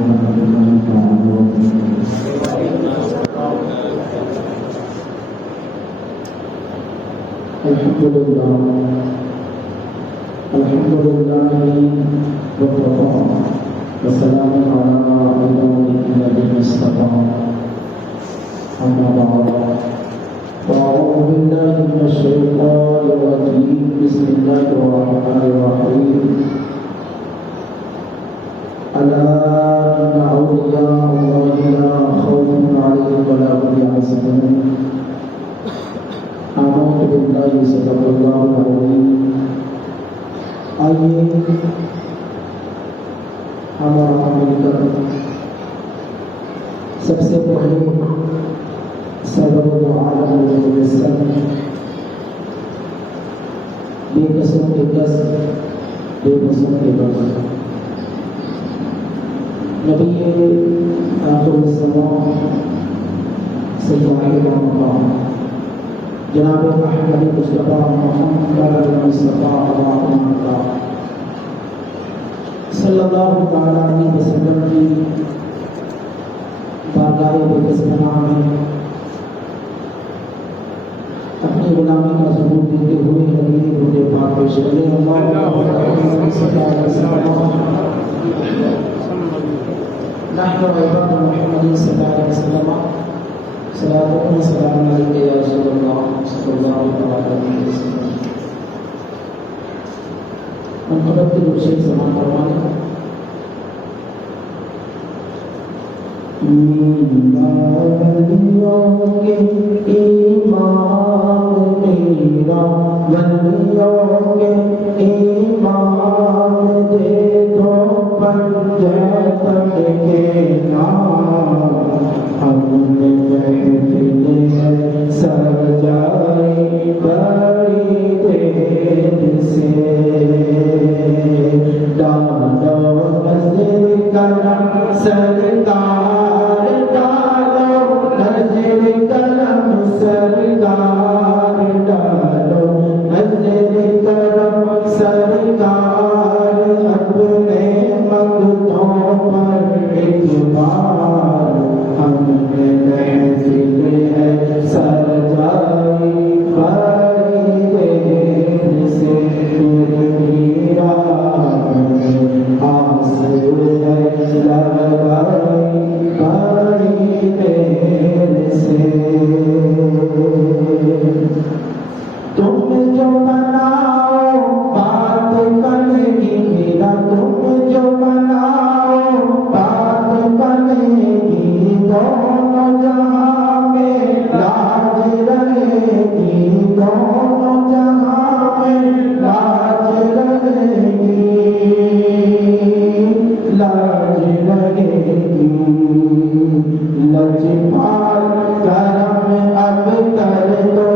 ورحمة الله تعالى وبركاته. الحمد لله وكفى وسلام على عباده الذين اصطفى. أما بعد فأعوذ بالله من الشيطان الرجيم. بسم الله الرحمن الرحيم. ألا إن أولياء الله لا خوف عليهم ولا هم يحزنون. آمنت بالله صدق الله العظيم. آئیے ہمارا عمل کر سب سے پہلے سبب عالم المجسم بے قسم کے قص بے قسم کے برکت نبی آخر الزمان سیدنا مقام جناب احمد مصطفیٰ محمد مصطفیٰ صلی اللہ علیہ وسلم کی بارگاہ بقدس پناہ میں اپنی غلامی کا ثبوت دیتے ہوئے حدیث درود پاک پیش کریں. نحن عباد محمد صلی اللہ علیہ وسلم صلاۃ و سلام علیک یا رسول اللہ صلی اللہ علیہ وسلم. منقبت کے درشے سلام فرمائیں. ولیوں کے امام میرا ولیوں کے امام دے دو پنجتن کے نام. ہم نے محفل سجائی بڑی دیر سے. ڈالو نظر کرم سرکار ڈالو نظر کرم سرکار ڈالو نظر کرم سرکار اپنے منگتوں پر ایک بار. ہم نے محفل ہے سجائی بڑی دیر سے. میرا آس ہے لگائی بڑی دیر سے. تم جو بناؤ بات بنے گی میرا. تم جو بناؤ بات بنے گی. دونوں جہاں میں لاج رہے گی. دونوں جہاں میں لاج رہے گی. لاج رہے گی. لجپال کرم اب کر دو.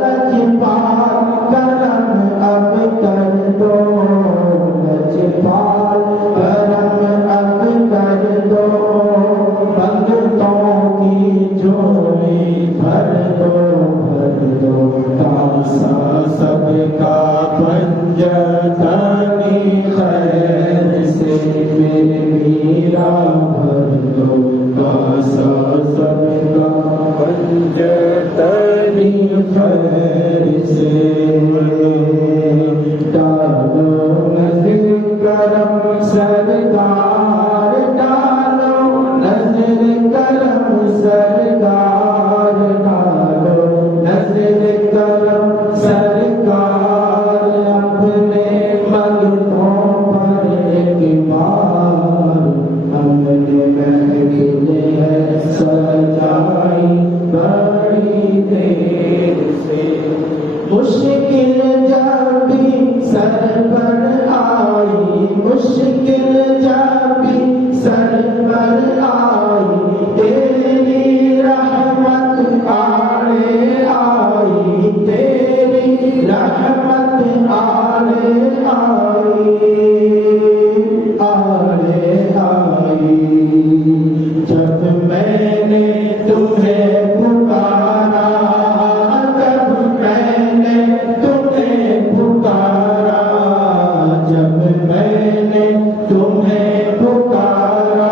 لجپال کرم اب کر دو. لجپال کرم اب کر دو. منگتوں کی جھولی بھر دو بھر دو. کاسا سب کا پنجتنی خیر سے میرے میرا بھر دو. کاسا سب کا پنجتنی خیر سے. ڈالو نظر کرم سرکار ڈالو نظر کرم سرکار ڈالو نظر کرم سرکار اپنے منگتوں پر ایک بار. ہم نے محفل ہے سجائی بڑی دیر سے. مشکل جب بھی سر پر آئی. مشکل جب بھی سر پر آئی. تیری رحمت آڑے آئی. تیری رحمت آڑے آئی. آڑے آئی. جب میں نے تمہیں پکارا. جب میں نے تمہیں پکارا. جب میں نے تمہیں پکارا.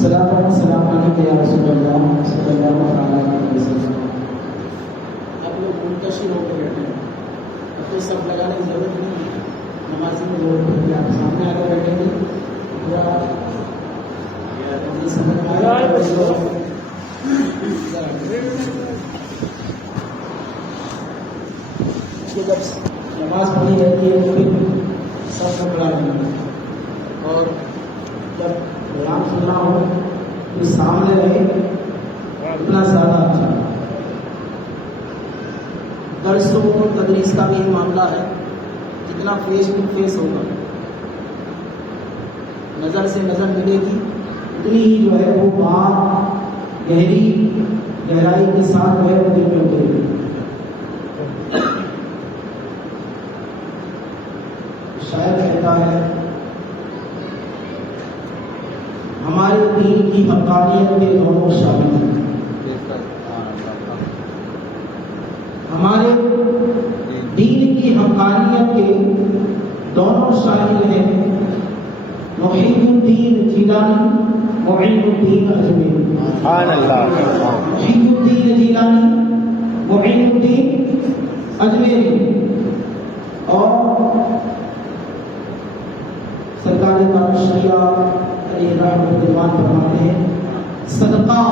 سلام سلام علیکم یا رسول اللہ صلی اللہ علیہ وسلم۔ آپ لوگ منتشر ہو کے بیٹھے ہیں، اب تو سب لگانے کی ضرورت نہیں ہے، نمازی میں لوگ آپ سامنے آ کر بیٹھیں گے پورا سمجھ میں آ رہا ہے۔ جب نماز پڑھی جاتی ہے تو پھر سب کو کھڑا رہنا ہے، اور جب بیان سننا ہو تو سامنے رہے اتنا زیادہ اچھا۔ درس و تدریس کا بھی معاملہ ہے، جتنا فیس ٹو فیس ہوگا، نظر سے نظر ملے گی، اتنی ہی جو ہے وہ بات گہرائی کے ساتھ جو ہے وہ دل میں اترے گی۔ شاعر کہتا ہے ہمارے دین کی حقانیت کے دونوں شامل ہیں، ہمارے دین کی حقانیت کے دونوں شامل ہیں، محی الدین جیلانی، معین الدین اجمیری۔ سبحان اللہ۔ محی الدین جیلانی، معین الدین اجمیری۔ اور سرکار شریعہ علیہ رحمۃ فرماتے ہیں صدقہ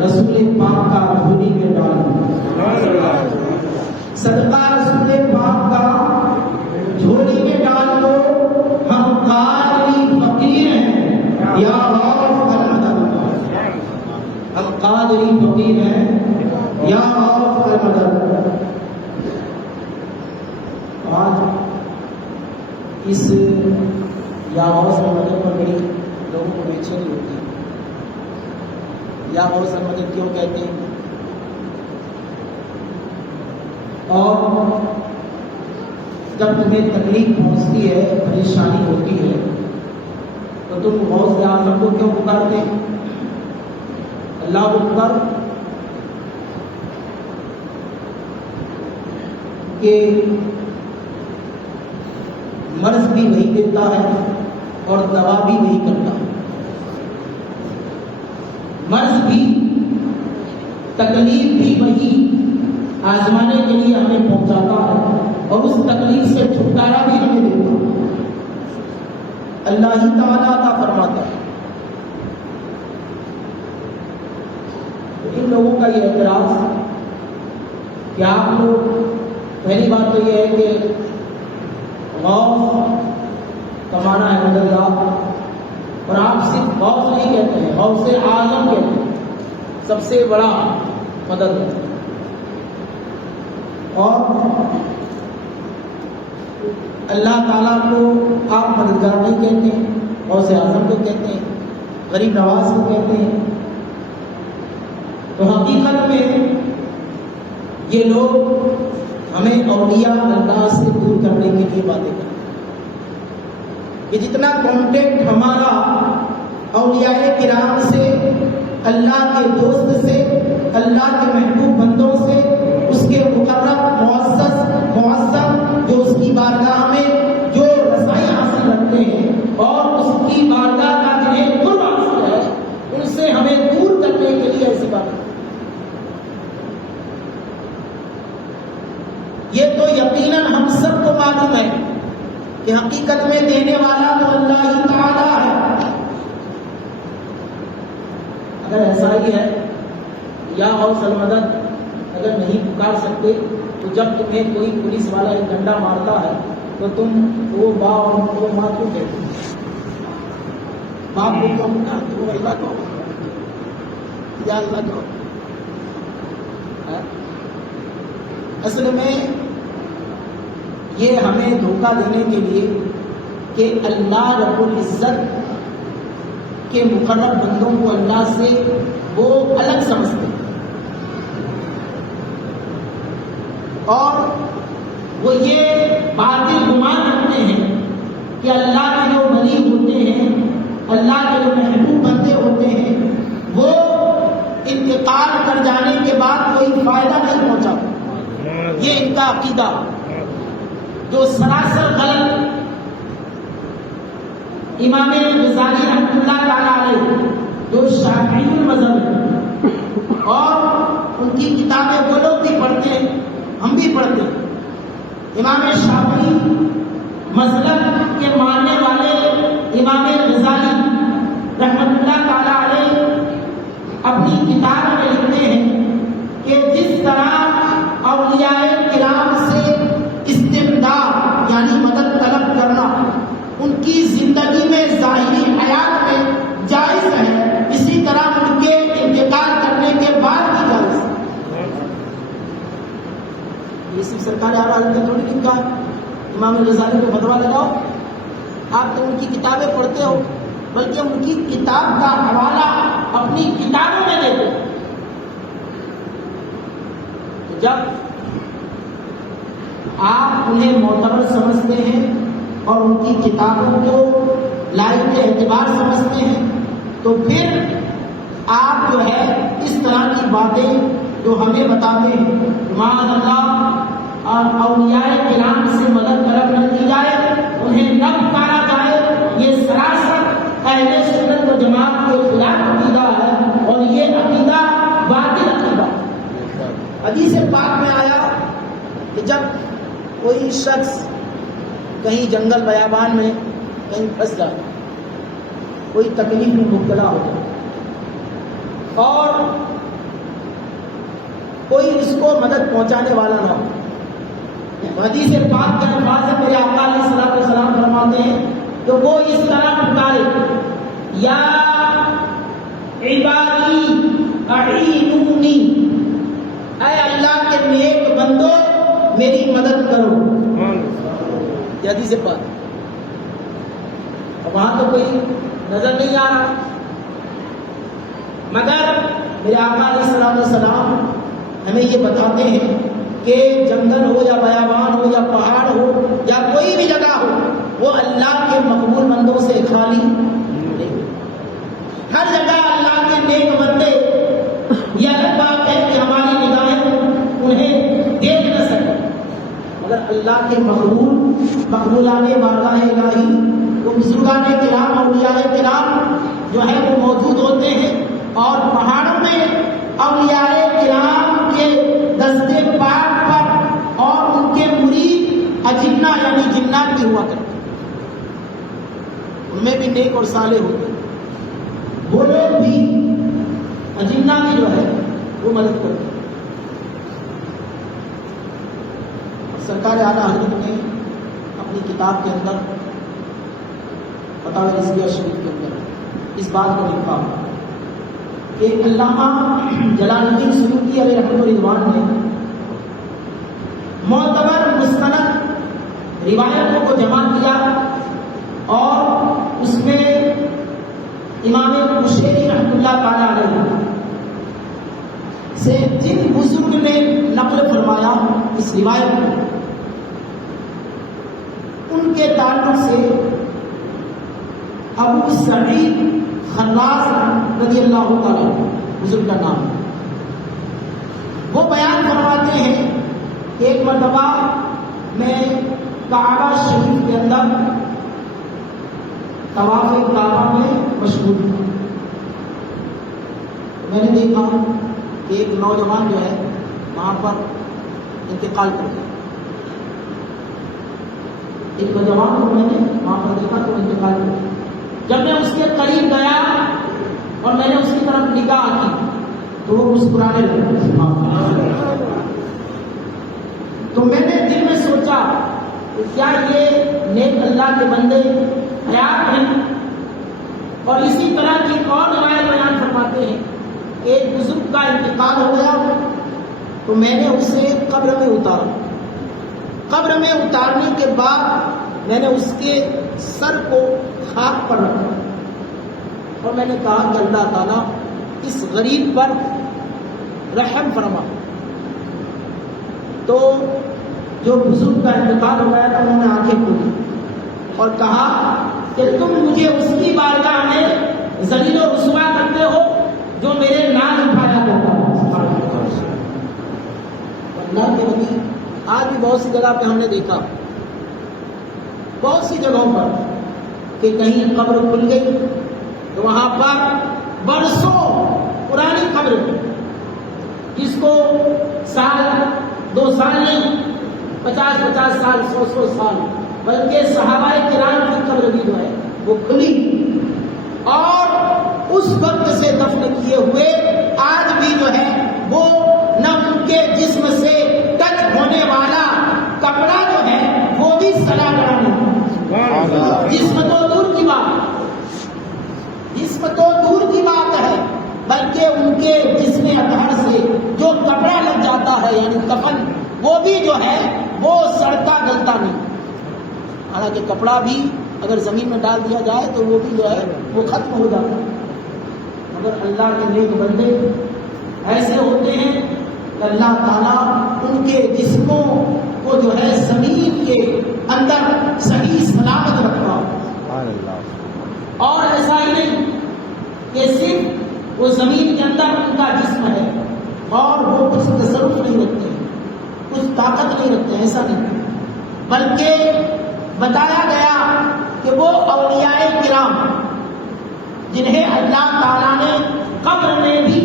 رسول پاک کا جھولی میں ڈال دو، صدقہ رسول پاک کا جھولی میں ڈال دو، ہم قادری فقیر ہیں یا غوث المدد، ہم قادری فقیر ہیں یا غوث المدد۔ آج اس یا غوث المدد پر بڑی لوگوں کو بے چینی ہوتی ہے۔ یا غوث المدد کیوں کہتے ہیں؟ اور جب تمہیں تکلیف پہنچتی ہے، پریشانی ہوتی ہے، تو تم غوث اعظم کو کیوں پکارتے ہیں؟ اللہ کو پکار کہ مرض بھی وہی دیتا ہے اور دوا بھی وہی کرتا ہے، مرض بھی تکلیف بھی وہی آزمانے کے لیے ہمیں پہنچاتا ہے، اور اس تکلیف سے چھٹکارا بھی ہمیں دیتا ہے، اللہ ہی تعالیٰ عطا فرماتا ہے۔ ان لوگوں کا یہ اعتراض کہ آپ لوگ، پہلی بات تو یہ ہے کہ غوث کا معنی ہے مددگار، اور آپ صرف غوث نہیں کہتے ہیں، غوث اعظم کہتے ہیں، سب سے بڑا مدد ہے۔ اور اللہ تعالیٰ کو آپ مددگار نہیں کہتے ہیں، غوث اعظم کو کہتے ہیں، غریب نواز کو کہتے ہیں۔ تو حقیقت میں یہ لوگ ہمیں اولیاء اللہ سے دور کرنے کے لیے باتیں کرتے ہیں، کہ جتنا کانٹیکٹ ہمارا اولیاء کرام سے، اللہ کے دوست سے، اللہ کے محبوب بندوں سے، اس کے مقرب معظم جو اس کی بارگاہ میں جو رسائی حاصل رکھتے ہیں اور اس کی بارگاہ کا جنہیں قرب حاصل ہے، ان سے ہمیں دور کرنے کے لیے ایسی باتیں۔ یہ تو یقیناً ہم سب کو معلوم ہے کہ حقیقت میں دینے والا تو اللہ ہی تعالیٰ ہے۔ اگر ایسا ہی ہے، یا غوث المدد اگر نہیں پکار سکتے تو جب تمہیں کوئی پولیس والا ایک ڈنڈا مارتا ہے تو تم وہ با اور وہ ماں کیوں کہتے ہیں؟ باپ کو کیوں پکارتے ہو؟ اللہ کو یا اللہ کو؟ اصل میں یہ ہمیں دھوکہ دینے کے لیے کہ اللہ رب العزت کے مقرر بندوں کو اللہ سے وہ الگ سمجھتے ہیں، اور وہ یہ باطل گمان رکھتے ہیں کہ اللہ کے جو ولی ہوتے ہیں، اللہ کے جو محبوب بندے ہوتے ہیں، وہ انتقال کر جانے کے بعد کوئی فائدہ نہیں پہنچاتا۔ یہ ان کا عقیدہ جو سراسر غلط۔ امام غزالی رحمۃ اللہ تعالی علیہ کی کتابیں وہ لوگ بھی پڑھتے ہیں، ہم بھی پڑھتے ہیں۔ امام شافعی مسلک کے ماننے والے امام غزالی رحمۃ اللہ تعالی علیہ اپنی کتاب میں لکھتے ہیں کہ جس طرح اولیاء کرام سے استمداد یعنی مدد طلب کرنا ان کی زندگی میں ظاہری حیات میں جائز ہے، اسی طرح ان کے انتقال کرنے کے بعد بھی جائز ہے۔ یہ صرف سرکار اعلیٰ نے تھوڑی لکھا، امام غزالی کو فتویٰ لگاؤ، آپ تو ان کی کتابیں پڑھتے ہو، بلکہ ان کی کتاب کا حوالہ اپنی کتابوں میں دیتے ہو۔ جب آپ انہیں معتبر سمجھتے ہیں اور ان کی کتابوں کو لائق اعتبار سمجھتے ہیں تو پھر آپ جو ہے اس طرح کی باتیں جو ہمیں بتاتے ہیں معاذ اللہ اور اولیاء کرام سے مدد طلب نہ کی جائے، انہیں نہ پکارا جائے، یہ سراسر اہل سنت و جماعت کے خلاف عقیدہ ہے اور یہ عقیدہ باطل عقیدہ۔ حدیث پاک میں آیا کہ جب کوئی شخص کہیں جنگل بیابان میں کہیں پھنس جائے، کوئی تکلیف میں مبتلا ہو جائے اور کوئی اس کو مدد پہنچانے والا نہ ہو، حدیث پاک کے الفاظ ہے، میرے آقا علیہ الصلوۃ والسلام فرماتے ہیں کہ وہ اس طرح پکارے، یا عبادی اعینونی، اے اللہ کے نیک بندو میری مدد کرو۔ یہ حدیث پاک، وہاں تو کوئی نظر نہیں آ رہا، مگر میرے آقا علیہ الصلوۃ والسلام ہمیں یہ بتاتے ہیں کہ جنگل ہو یا بیابان ہو یا پہاڑ ہو یا کوئی بھی جگہ ہو، وہ اللہ کے مقبول بندوں سے خالی نہیں۔ ہر جگہ اللہ کے نیک بندے، یہ الگ بات ہے کہ ہماری نگاہیں انہیں دیکھ نہ سکیں، مگر اللہ کے مقبولان بارگاہ الہی وہ بزرگان کرام اولیاء کرام جو ہے وہ موجود ہوتے ہیں، اور پہاڑوں میں اولیاء کرام کے دستے پاک پر اور ان کے مرید اجنہ یعنی جنات بھی ہوا کرتے ہیں، ان میں بھی نیک اور صالح ہوتے ہیں، وہ لوگ بھی اجنہ کی جو ہے وہ مدد کرتے ہیں۔ سرکار اعلیٰ حضرت نے اپنی کتاب کے اندر فتاوی رضویہ شریف کے اندر اس بات کو لکھا کہ علامہ جلال الدین سیوطی علیہ رحمۃ رضوان نے معتبر مستند روایتوں کو جمع کیا اور اس میں امام قشیری رحمۃ اللہ تعالی علیہ سے جن بزرگ نے نقل فرمایا اس روایت کو، ان کے تعلق سے ابو سعید خراز رضی اللہ تعالیٰ بزرگ کا نام ہے، وہ بیان فرماتے ہیں کہ ایک مرتبہ میں کعبہ شریف کے اندر طواف کعبہ میں مشغول تھا، میں نے دیکھا کہ ایک نوجوان جو ہے وہاں پر انتقال کر گیا، ایک نوجوان کو میں نے وہاں پر دیکھا تو انتقال کر گیا۔ جب میں اس کے قریب گیا اور میں نے اس کی طرف نگاہ کی تو وہ مسکرانے لگا، تو میں نے دل میں سوچا کہ کیا یہ نیک اللہ کے بندے حیات ہیں؟ اور اسی طرح کی اور روایت بیان فرماتے ہیں کہ ایک بزرگ کا انتقال ہو گیا تو میں نے اسے قبر میں اتارا، قبر میں اتارنے کے بعد میں نے اس کے سر کو خاک پر رکھا اور میں نے کہا کہ اللہ تعالیٰ اس غریب پر رحم فرما۔ تو جو بزرگ کا انتقال ہو گیا تھا انہوں نے آنکھیں کھولی اور کہا کہ تم مجھے اس کی بارگاہ میں ذلیل و رسوا کرتے ہو جو میرے نام اٹھایا کرتا ہے۔ اللہ کے نبی آج بھی بہت سی جگہ پہ ہم نے دیکھا، بہت سی جگہوں پر کہ کہیں قبر کھل گئی تو وہاں پر برسوں پرانی قبر جس کو سال 2 سال نہیں 50 سال 100 سال بلکہ صحابہ کرام کی قبر بھی جو ہے وہ کھلی اور اس وقت سے دفن کیے ہوئے آج بھی جو ہے وہ نہ ان کے جسم سے ٹچ ہونے والا کپڑا جو ہے وہ بھی سلا گڑا نہیں. جسم تو دور کی بات ہے بلکہ ان کے جسم اطہر سے جو کپڑا لگ جاتا ہے یعنی کفن وہ بھی جو ہے وہ سڑتا گلتا نہیں. حالانکہ کپڑا بھی اگر زمین میں ڈال دیا جائے تو وہ بھی جو ہے وہ ختم ہو جاتا ہے. مگر اللہ کے نیک بندے ایسے ہوتے ہیں کہ اللہ تعالیٰ ان کے جسموں کو جو ہے زمین کے اندر صحیح سلامت رکھتا. اور ایسا ہی نہیں کہ صرف وہ زمین کے اندر ان کا جسم ہے اور وہ کچھ تصرف نہیں رکھتے کچھ طاقت نہیں رکھتے, ایسا نہیں, بلکہ بتایا گیا کہ وہ اولیاء کرام جنہیں اللہ تعالیٰ نے قبر میں بھی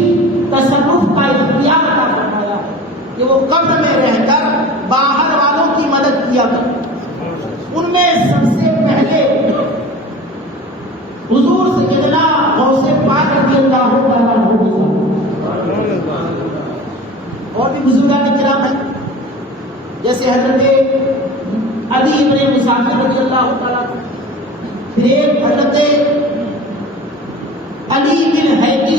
تصرف کا اختیار عطا فرمایا ہے کہ وہ قبر میں رہ کر باہر والوں کی مدد کیا کریں. ان میں سب سے پہلے حضور سیدنا غوث پاک رضی اللہ تعالیٰ عنہ اور بھی بزرگان کرام ہیں جیسے حضرت علی بن مسافر رضی اللہ تعالیٰ, پھر حضرت علی بن حیدی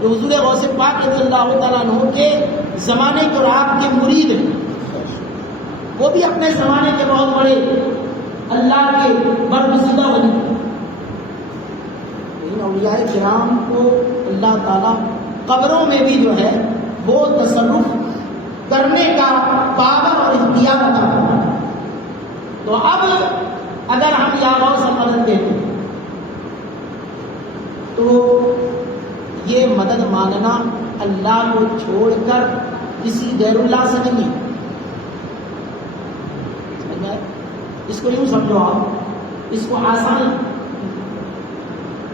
جو حضور غوث پاک رضی اللہ تعالیٰ عنہ کے زمانے کے اور آپ کے مرید ہیں, وہ بھی اپنے زمانے کے بہت بڑے اللہ کے برگزیدہ ولی. لیکن اولیاء کرام کو اللہ تعالیٰ قبروں میں بھی جو ہے وہ تصرف کرنے کا پاور اور اختیار عطا فرمایا. تو اب اگر ہم یا غوث مدد دیتے ہیں تو یہ مدد مانگنا اللہ کو چھوڑ کر کسی غیر اللہ سے نہیں ہے. سمجھ آئے؟ اس کو یوں سمجھو, آپ اس کو آسان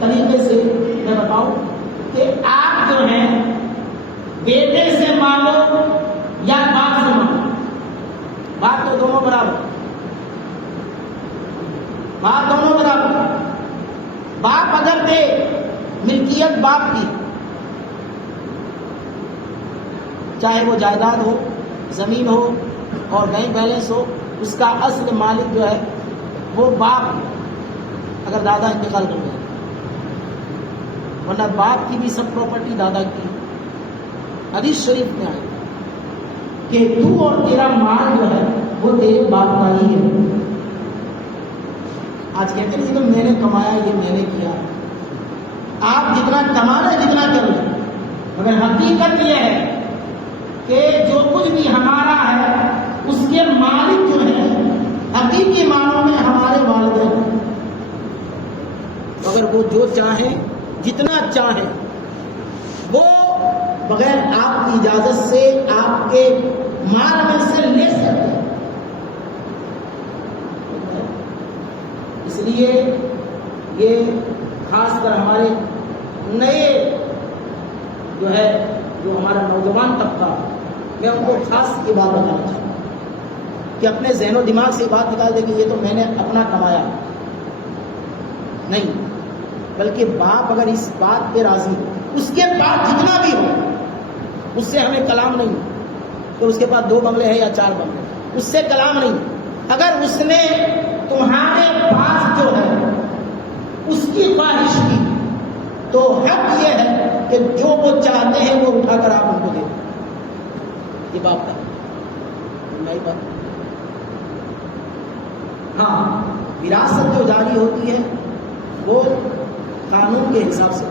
طریقے سے میں بتاؤں کہ آپ جو ہیں بیٹے سے مانگو یا باپ سے مانگو, بات تو دونوں برابر, بات دونوں برابر. باپ اگر دے ملکیت باپ کی, چاہے وہ جائیداد ہو, زمین ہو اور بینک بیلنس ہو, اس کا اصل مالک جو ہے وہ باپ, اگر دادا انتقال کر گئے, ورنہ باپ کی بھی سب پراپرٹی دادا کی. حدیث شریف میں آئے کہ تو اور تیرا مال جو ہے وہ تیرے باپ کا ہی ہے. آج کہتے ہیں یہ تو میں نے کمایا, یہ میں نے کیا. آپ جتنا کمانا جتنا کر لیں, مگر حقیقت یہ ہے کہ جو کچھ بھی ہمارا ہے اس کے مالک جو ہے حقیقی معنوں میں ہمارے والدین ہیں. مگر وہ جو چاہیں جتنا چاہیں وہ بغیر آپ کی اجازت سے آپ کے مال میں سے لے سکتے ہیں. اس لیے یہ خاص کر ہمارے نئے جو ہے جو ہمارا نوجوان طبقہ, میں ان کو خاص یہ بات بتانا چاہتا ہوں کہ اپنے ذہن و دماغ سے بات نکال دے کہ یہ تو میں نے اپنا کمایا نہیں, بلکہ باپ اگر اس بات پہ راضی ہو, اس کے پاس جتنا بھی ہو, اس سے ہمیں کلام نہیں کہ اس کے پاس 2 بنگلے ہیں یا 4 بنگلے, اس سے کلام نہیں. اگر اس نے تمہارے پاس جو ہے اس کی خواہش کی تو حق یہ ہے کہ جو وہ چاہتے ہیں وہ اٹھا کر آپ ان کو دیں. یہ باپ کا نہیں بات. ہاں, وراثت جو جاری ہوتی ہے وہ قانون کے حساب سے.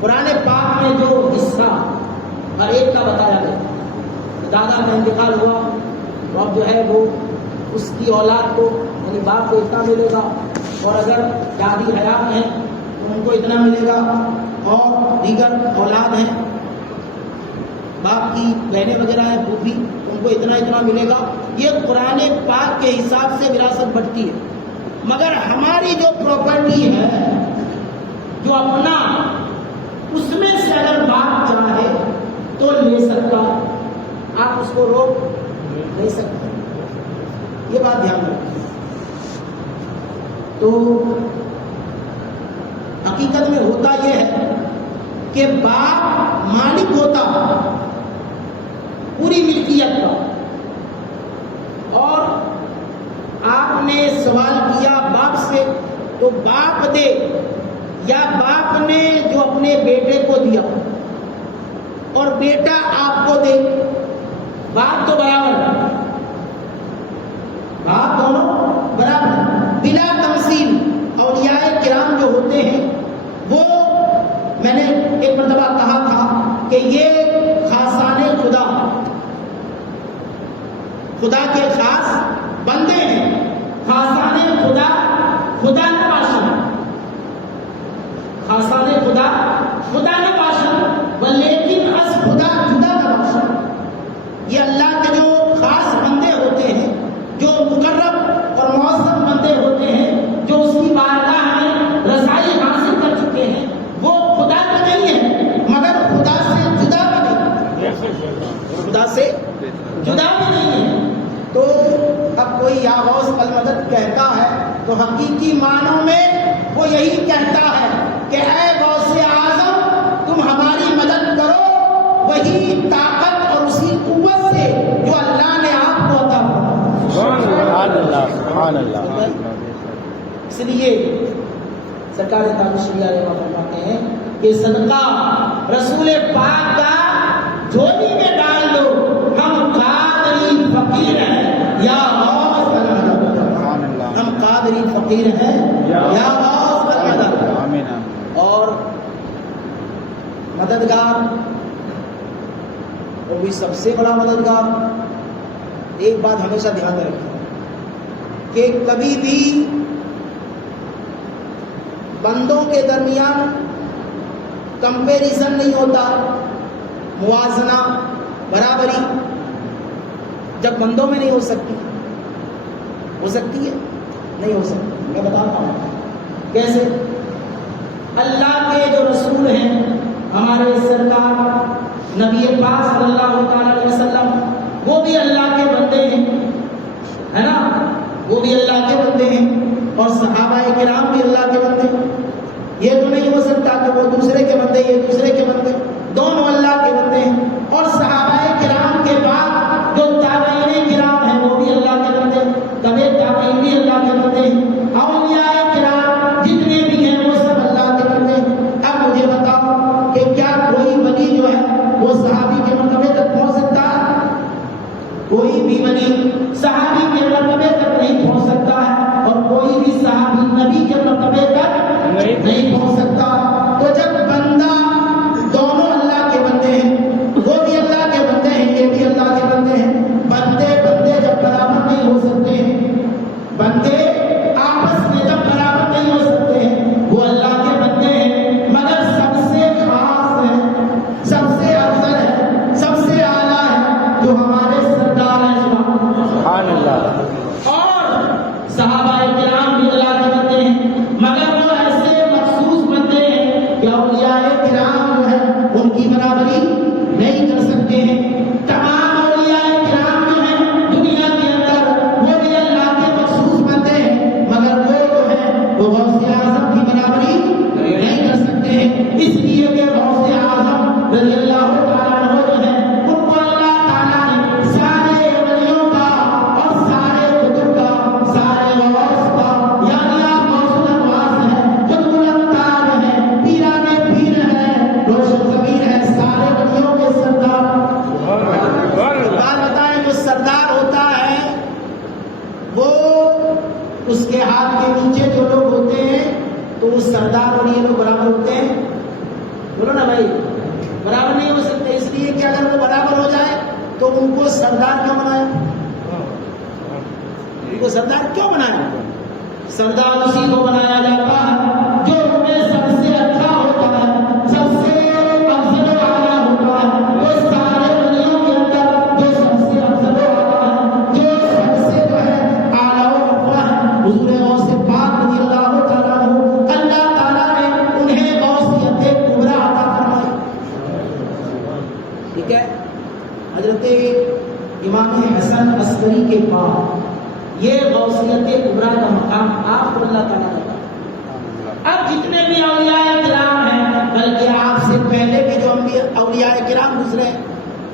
قرآن پاک میں جو حصہ ہر ایک کا بتایا گیا, دادا کا انتقال ہوا تو اب جو ہے وہ اس کی اولاد کو یعنی باپ کو اتنا ملے گا, اور اگر دادی حیات ہیں تو ان کو اتنا ملے گا, اور دیگر اولاد ہیں باپ کی بہنیں وغیرہ ہیں وہ بھی ان کو اتنا ملے گا. یہ قرآن پاک کے حساب سے وراثت بڑھتی ہے. مگر ہماری جو پراپرٹی ہے جو اپنا, اس میں سے اگر باپ چاہے تو لے سکتا، آپ اس کو روک نہیں سکتے. یہ بات دھیان رکھیں. تو حقیقت میں ہوتا یہ ہے کہ باپ مالک ہوتا پوری ملکیت کا، اور آپ نے سوال کیا باپ سے تو باپ دے یا باپ نے جو اپنے بیٹے کو دیا اور بیٹا آپ کو دے، باپ تو برابر ہے، باپ دونوں برابر ہیں بلا تمثیل. اولیاء کرام جو ہوتے ہیں وہ، میں نے ایک مرتبہ کہا تھا کہ یہ خاصان خدا، خدا کے خاص بندے ہیں. خاصان خدا خدا نہ باشن، خاصان خدا خدا نہ باشن لیکن از خدا جدا نہ باشن. یہ اللہ کے جو خاص بندے ہوتے ہیں، جو مقرب اور معظم بندے ہوتے ہیں، جو اس کی بارگاہ میں رسائی حاصل کر چکے ہیں، وہ خدا تو نہیں ہے مگر خدا سے جدا بھی نہیں، خدا سے جدا بھی نہیں ہے. تو اب کوئی یا غوث المدد کہتا ہے تو حقیقی معنوں میں وہ یہی کہتا ہے کہ اے غوث اعظم تم ہماری مدد کرو وہی طاقت اور اسی قوت سے جو اللہ نے آپ کو عطا فرمائی. اس لیے سرکار تابشریہ رحمہ فرماتے ہیں کہ صدقہ رسول پاک کا جھولی میں ڈال دو، ہم قادری فقیر ہیں یا غوث المدد، ہم قادری فقیر ہیں یا غوث المدد. اور مددگار وہ بھی سب سے بڑا مددگار. ایک بات ہمیشہ دھیان میں رکھیں کہ کبھی بھی بندوں کے درمیان کمپیریزن نہیں ہوتا، موازنہ، برابری جب بندوں میں نہیں ہو سکتی، ہو سکتی ہے نہیں ہو سکتی. میں بتاتا ہوں کیسے. اللہ کے جو رسول ہیں ہمارے سرکار نبی پاک صلی اللہ تعالی علیہ وسلم، وہ بھی اللہ کے بندے ہیں، ہے نا، وہ بھی اللہ کے بندے ہیں، اور صحابہ کرام بھی اللہ کے بندے ہیں. یہ تو نہیں ہو سکتا کہ وہ دوسرے کے بندے یہ دوسرے کے بندے، دونوں اللہ کے بندے ہیں. اور صحابہ کرام کے بعد جو تابعین کرام ہیں وہ بھی اللہ کے بندے، تبع تابعین بھی اللہ کے بندے ہیں. اولیاء کرام جتنے بھی ہیں وہ سب اللہ کے بندے ہیں. اب مجھے بتاؤ کہ کیا کوئی ولی جو ہے وہ صحابی کے مرتبے تک پہنچ سکتا ہے؟ کوئی بھی ولی صحابی کے مرتبے تک نہیں پہنچ سکتا ہے، اور کوئی بھی صحابی نبی کے مرتبے تک نہیں پہنچ سکتا. تو جب بندہ دونوں اللہ کے بندے ہیں، وہ بھی اللہ کے بندے ہیں یہ بھی اللہ کے بندے ہیں، بندے جب برابر نہیں ہو سکتے ہیں، بندے آپس میں جب برابر نہیں ہو سکتے ہیں، وہ اللہ کے بندے ہیں مگر سب سے خاص ہے، سب سے افضل ہے، سب سے اعلیٰ ہے جو ہمارے سردار ہیں. سبحان اللہ. اور صحابہ کرام بھی اللہ کے بندے ہیں مگر وہ ایسے مخصوص بندے ہیں کہ اولیاء کرام جو ہے ان کی برابری نہیں کر سکتے ہیں. تمام اولیاء کرام جو ہیں دنیا کے اندر وہ بھی اللہ کے مخصوص بندے ہیں مگر وہ جو ہے وہ غوث اعظم کی برابری نہیں کر سکتے ہیں. اس لیے کہ غوث اعظم رضی اللہ تعالیٰ عنہ جو ہے ان کو اللہ تعالیٰ نے سارے ولیوں کا اور سارے کتب کا، سارے غوث کا، یعنی آپ غوث الانواس ہیں، قطب الامتار ہیں، پیران پیر ہیں، روشن ضمیر ہیں، سارے ولیوں کے سردار. بات بتائیں جو سردار ہوتا ہے وہ اس کے ہاتھ کے نیچے جو لوگ ہوتے ہیں تو وہ سردار اور یہ لوگ برابر ہوتے ہیں؟ بولو نا بھائی، برابر نہیں ہو سکتے. اس لیے کہ اگر وہ برابر ہو جائے تو ان کو سردار کیوں بنایا؟ ان کو سردار کیوں بنایا؟ سردار اسی کو بنایا جاتا ہے جو ان میں سب سے اچھا ہوتا ہے، سب سے افضل و اعلیٰ ہوتا ہے. وہ سارے ولیوں کے اندر جو سب سے افضل و اعلیٰ ہے، جو سب سے جو ہے اعلیٰ و رفع ہے، حضور غوث پاک رضی اللہ تعالیٰ عنہ، اللہ تعالیٰ نے انہیں غوثیت کبریٰ عطا فرمائی. یہ امام حسن عسکری کے بعد یہ غوثیت کبریٰ کا مقام آپ کو اللہ تعالیٰ نے دیا۔ اب جتنے بھی اولیاء کرام ہیں، بلکہ آپ سے پہلے بھی جو اولیاء کرام گزرے ہیں،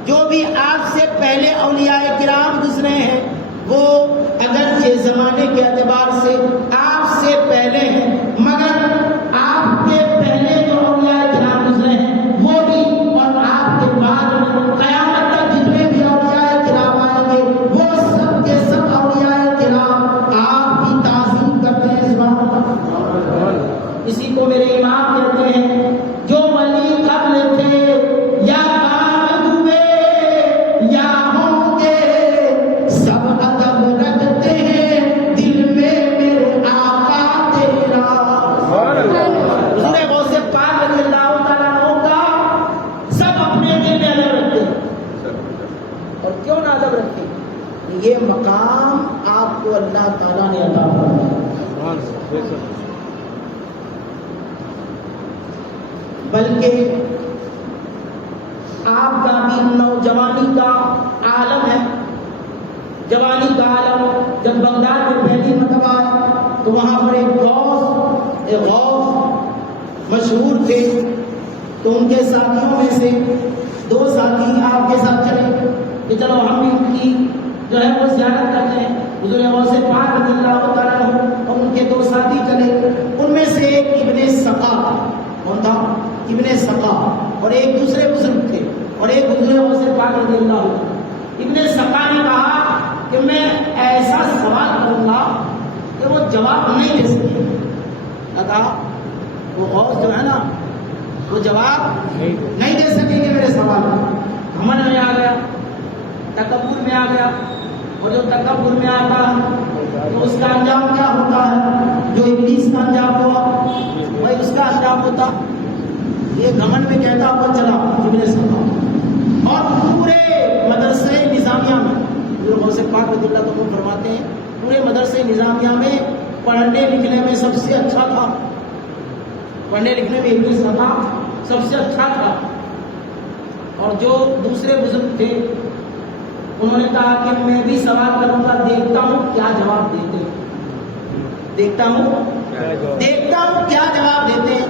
جو بھی آپ سے پہلے اولیاء کرام گزرے ہیں، وہ اگرچہ زمانے کے اعتبار سے آپ سے پہلے ہیں، مگر آپ کے پہلے جو اولیاء کرام گزرے ہیں وہ بھی، اور آپ کے بعد قیامت تک جتنے بھی اولیاء کرام آئیں گے وہ سب کے سب اولیاء کرام آپ کی تعظیم کرتے ہیں۔ سبحان اللہ۔ اسی کو میرے امام کہتے ہیں، جو ولی قبل تھے یا بعد ہوئے یا ہوں گے، سب ادب رکھتے ہیں دل میں میرے آقا تیرا۔ حضور غوث پاک رضی اللہ تعالیٰ عنہ کا سب اپنے دل میں ادب رکھتے ہیں، اور کیوں نہ ادب رکھتے ہیں؟ یہ مقام آپ کو اللہ تعالیٰ نے عطا فرمایا، بلکہ آپ کا بھی نوجوانی کا عالم ہے، جوانی کا عالم۔ جب بغداد میں پہلی مرتبہ آئے تو وہاں پر ایک غوث مشہور تھے، تو ان کے ساتھیوں میں سے دو ساتھی آپ کے ساتھ چلے کہ چلو ہم بھی ان کی جو ہے وہ زیارت کرتے ہیں۔ حضور غوث پاک رضی اللہ تعالیٰ عنہ اور ان کے دو ساتھی چلے، ان میں سے ایک ابن سقا، کون تھا؟ ابن سقا، اور ایک دوسرے بزرگ تھے، اور ایک حضور غوث پاک رضی اللہ عنہ۔ ابن سقا نے کہا کہ میں ایسا سوال کروں گا کہ وہ جواب نہیں دے سکے۔ کہا وہ غوث جو ہے نا وہ جواب نہیں دے سکیں گے میرے سوال کا۔ گھمنڈ میں آ گیا، تکبر میں آ گیا، اور جو تکبر میں آتا ہے تو اس کا انجام کیا ہوتا ہے؟ جو ابلیس کا انجام ہوا وہی اس کا انجام ہوتا۔ یہ گھمنڈ میں کہتا ہوا چلا ابن سقا، اور پورے مدرسے نظامیہ میں حضور غوث پاک رضی اللہ عنہ فرماتے ہیں پورے مدرسے نظامیہ میں پڑھنے لکھنے میں سب سے اچھا تھا، پڑھنے لکھنے میں ابن سقا سب سے اچھا تھا۔ اور جو دوسرے بزرگ تھے انہوں نے کہا کہ میں بھی سوال کروں گا، دیکھتا ہوں کیا جواب دیتے ہیں، دیکھتا ہوں کیا جواب دیتے ہیں۔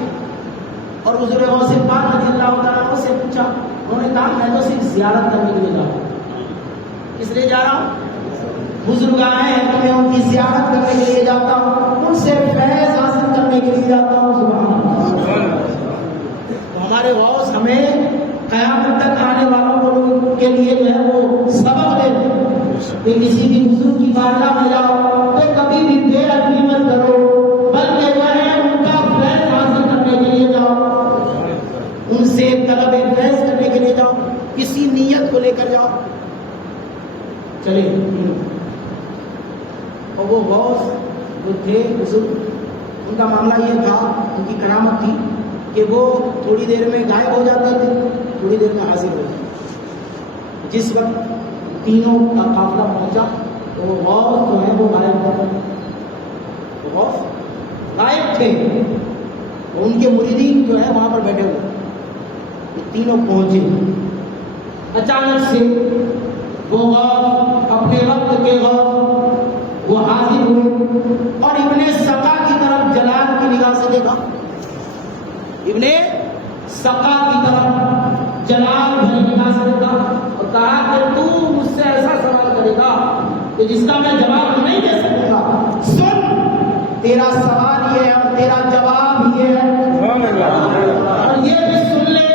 اور حضور غوث پاک رضی اللہ تعالیٰ عنہ سے پوچھا، انہوں نے کہا میں تو صرف زیارت کرنے کے لیے جا رہا ہوں۔ کس لیے جا رہا ہوں؟ بزرگ آئے ہیں تو میں ان کی زیارت کرنے کے لیے جاتا ہوں، ان سے فیض حاصل کرنے کے لیے جاتا ہوں۔ سبحان اللہ۔ تو ہمارے غوث ہمیں قیامت تک آنے والوں کے لیے جو ہے وہ سبق دے دیں کہ کسی بھی بزرگ کی بارگاہ میں جاؤ تو کبھی بھی بے ادبی مت کرو، بلکہ جو ہے ان کا فیض حاصل کرنے کے لیے جاؤ، ان سے طلب فیض کرنے کے لیے جاؤ، کسی نیت کو لے کر جاؤ۔ چلے، اور وہ غوث جو تھے بزرگ، ان کا معاملہ یہ تھا، ان کی کرامت تھی کہ وہ تھوڑی دیر میں غائب ہو جاتے تھے، تھوڑی دیر میں حاضر ہو جاتے۔ جس وقت تینوں کا قافلہ پہنچا تو وہ غوث جو ہے وہ غائب تھا، وہ غوث غائب تھے، اور ان کے مریدین جو ہے وہاں پر بیٹھے ہوئے۔ یہ تینوں پہنچے، اچانک سے وہ غوث اپنے وقت کے غوث وہ حاضر ہوئے، اور ابن سقا کی طرف جلال کی نگاہ سے دیکھا، ابن سقا کی طرف جلال بھری نگاہ سے دیکھا، اور کہا کہ تو مجھ سے ایسا سوال کرے گا کہ جس کا میں جواب نہیں دے سکوں گا، سن تیرا سوال یہ ہے اور تیرا جواب یہ ہے، اور یہ بھی سن لے،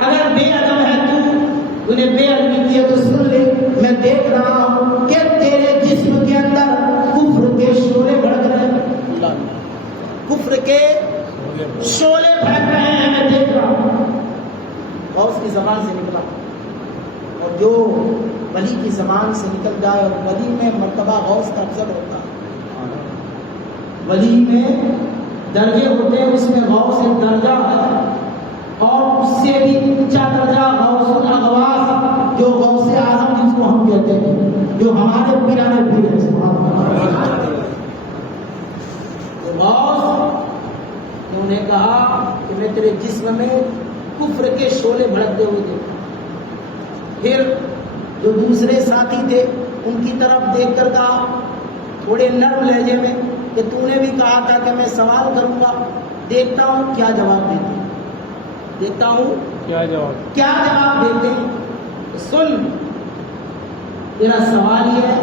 اگر بے ادب ہے تو انہیں بے ادبی کی ہے تو سن لے، میں دیکھ رہا ہوں کہ تیرے جسم کے اندر کفر کے شعلے بھڑک رہے ہیں، کفر کے شعلے بھڑک رہے ہیں، میں دیکھ رہا ہوں۔ غوث کی زبان سے نکلا، اور جو ولی کی زبان سے نکل جائے، اور ولی میں مرتبہ غوث کا افضل ہوتا ہے، ولی میں درجے ہوتے ہیں، اس میں غوث ایک درجہ ہے، اور اس سے بھی اونچا درجہ غوث الاغواث جو غوث اعظم جس کو ہم کہتے ہیں، جو ہمارے پیرانے پیر ہیں۔ غوث نے انہیں کہا کہ میں تیرے جسم میں کفر کے شعلے بھڑکتے ہوئے دیکھا۔ پھر جو دوسرے ساتھی تھے ان کی طرف دیکھ کر کہا تھوڑے نرم لہجے میں کہ تو نے بھی کہا تھا کہ میں سوال کروں گا، دیکھتا ہوں کیا جواب دیتے ہیں، دیکھتا ہوں کیا جواب دیتے ہیں۔ سن، تیرا سوال یہ ہے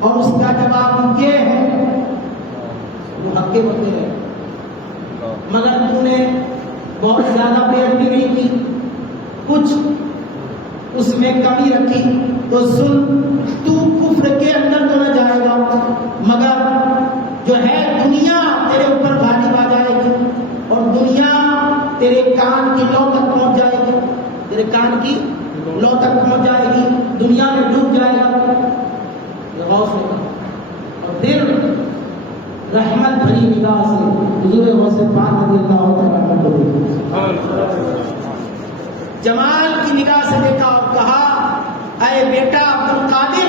اور اس کا جواب یہ ہے، وہ حق وقت ہے، مگر تو نے بہت زیادہ بےعدبی نہیں کی، کچھ اس میں کمی رکھی، تو سن، تو کفر کے اندر تو نہ جائے گا، مگر جو ہے دنیا تیرے اوپر غالب آ جائے گی اور دنیا تیرے کان کی لو تک پہنچ جائے گی، تیرے کان کی لو تک پہنچ جائے گی، دنیا میں ڈوب جائے گا۔ یہ غوث نے کہا، اور پھر رحمت بھری نگاہ سے حضور غوث پاک رضی اللہ تعالیٰ عنہ کو دیکھا، جمال کی نگاہ سے دیکھا اور کہا اے بیٹا عبد القادر،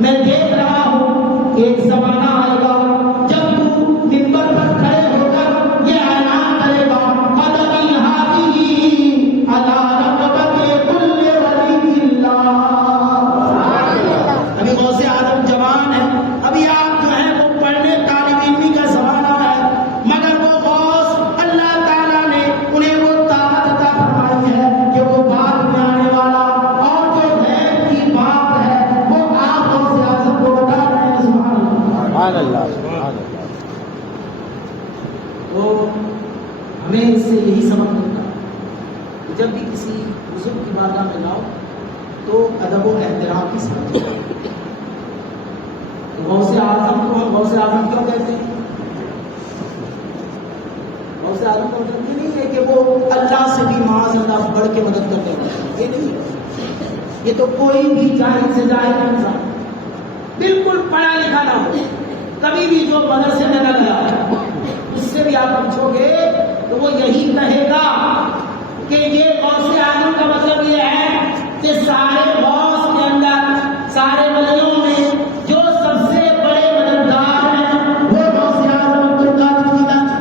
میں دیکھ رہا ہوں کہ ایک زمانہ آئے گا جب تو منبر پر کھڑے ہو کر یہ اعلان کرے گا قدمی ہاتھی علی رقبت کل ولی اللہ۔ ابھی غوث اعظم جوان ہے، ابھی آپ جو ہیں وہ پڑھنے طالب علمی کا زمانہ ہے، مگر وہ غوث اللہ تعالیٰ نے انہیں وہ طاقت عطا فرمائی ہے کہ وہ بعد میں آنے والا اور جو غیب کی بات ہے وہ آپ غوث اعظم کو بتا رہے ہیں۔ سبحان اللہ، سبحان اللہ۔ تو ہمیں اس سے یہی سبق ملتا ہے کہ جب بھی کسی بزرگ کی بارگاہ میں لاؤ تو ادب و احترام کی ساتھ غوث اعظم کو ہم غوث اعظم کیوں کہتے ہیں؟ غوث اعظم کو یہ نہیں ہے کہ وہ اللہ سے بھی معاذ اللہ بڑھ کے مدد کرتے ہیں، یہ نہیں ہے، یہ تو کوئی بھی جاہل سے جاہل انسان بالکل پڑھا لکھا نہ ہو، کبھی بھی جو مدرسے میں نہ گیا اس سے بھی آپ پوچھو گے تو وہ یہی کہے گا کہ یہ غوث اعظم کا مطلب یہ ہے کہ سارے غوث کے اندر، سارے ولیوں میں جو سب سے بڑے مددگار ہیں وہ غوث اعظم عبد القادر جیلانی۔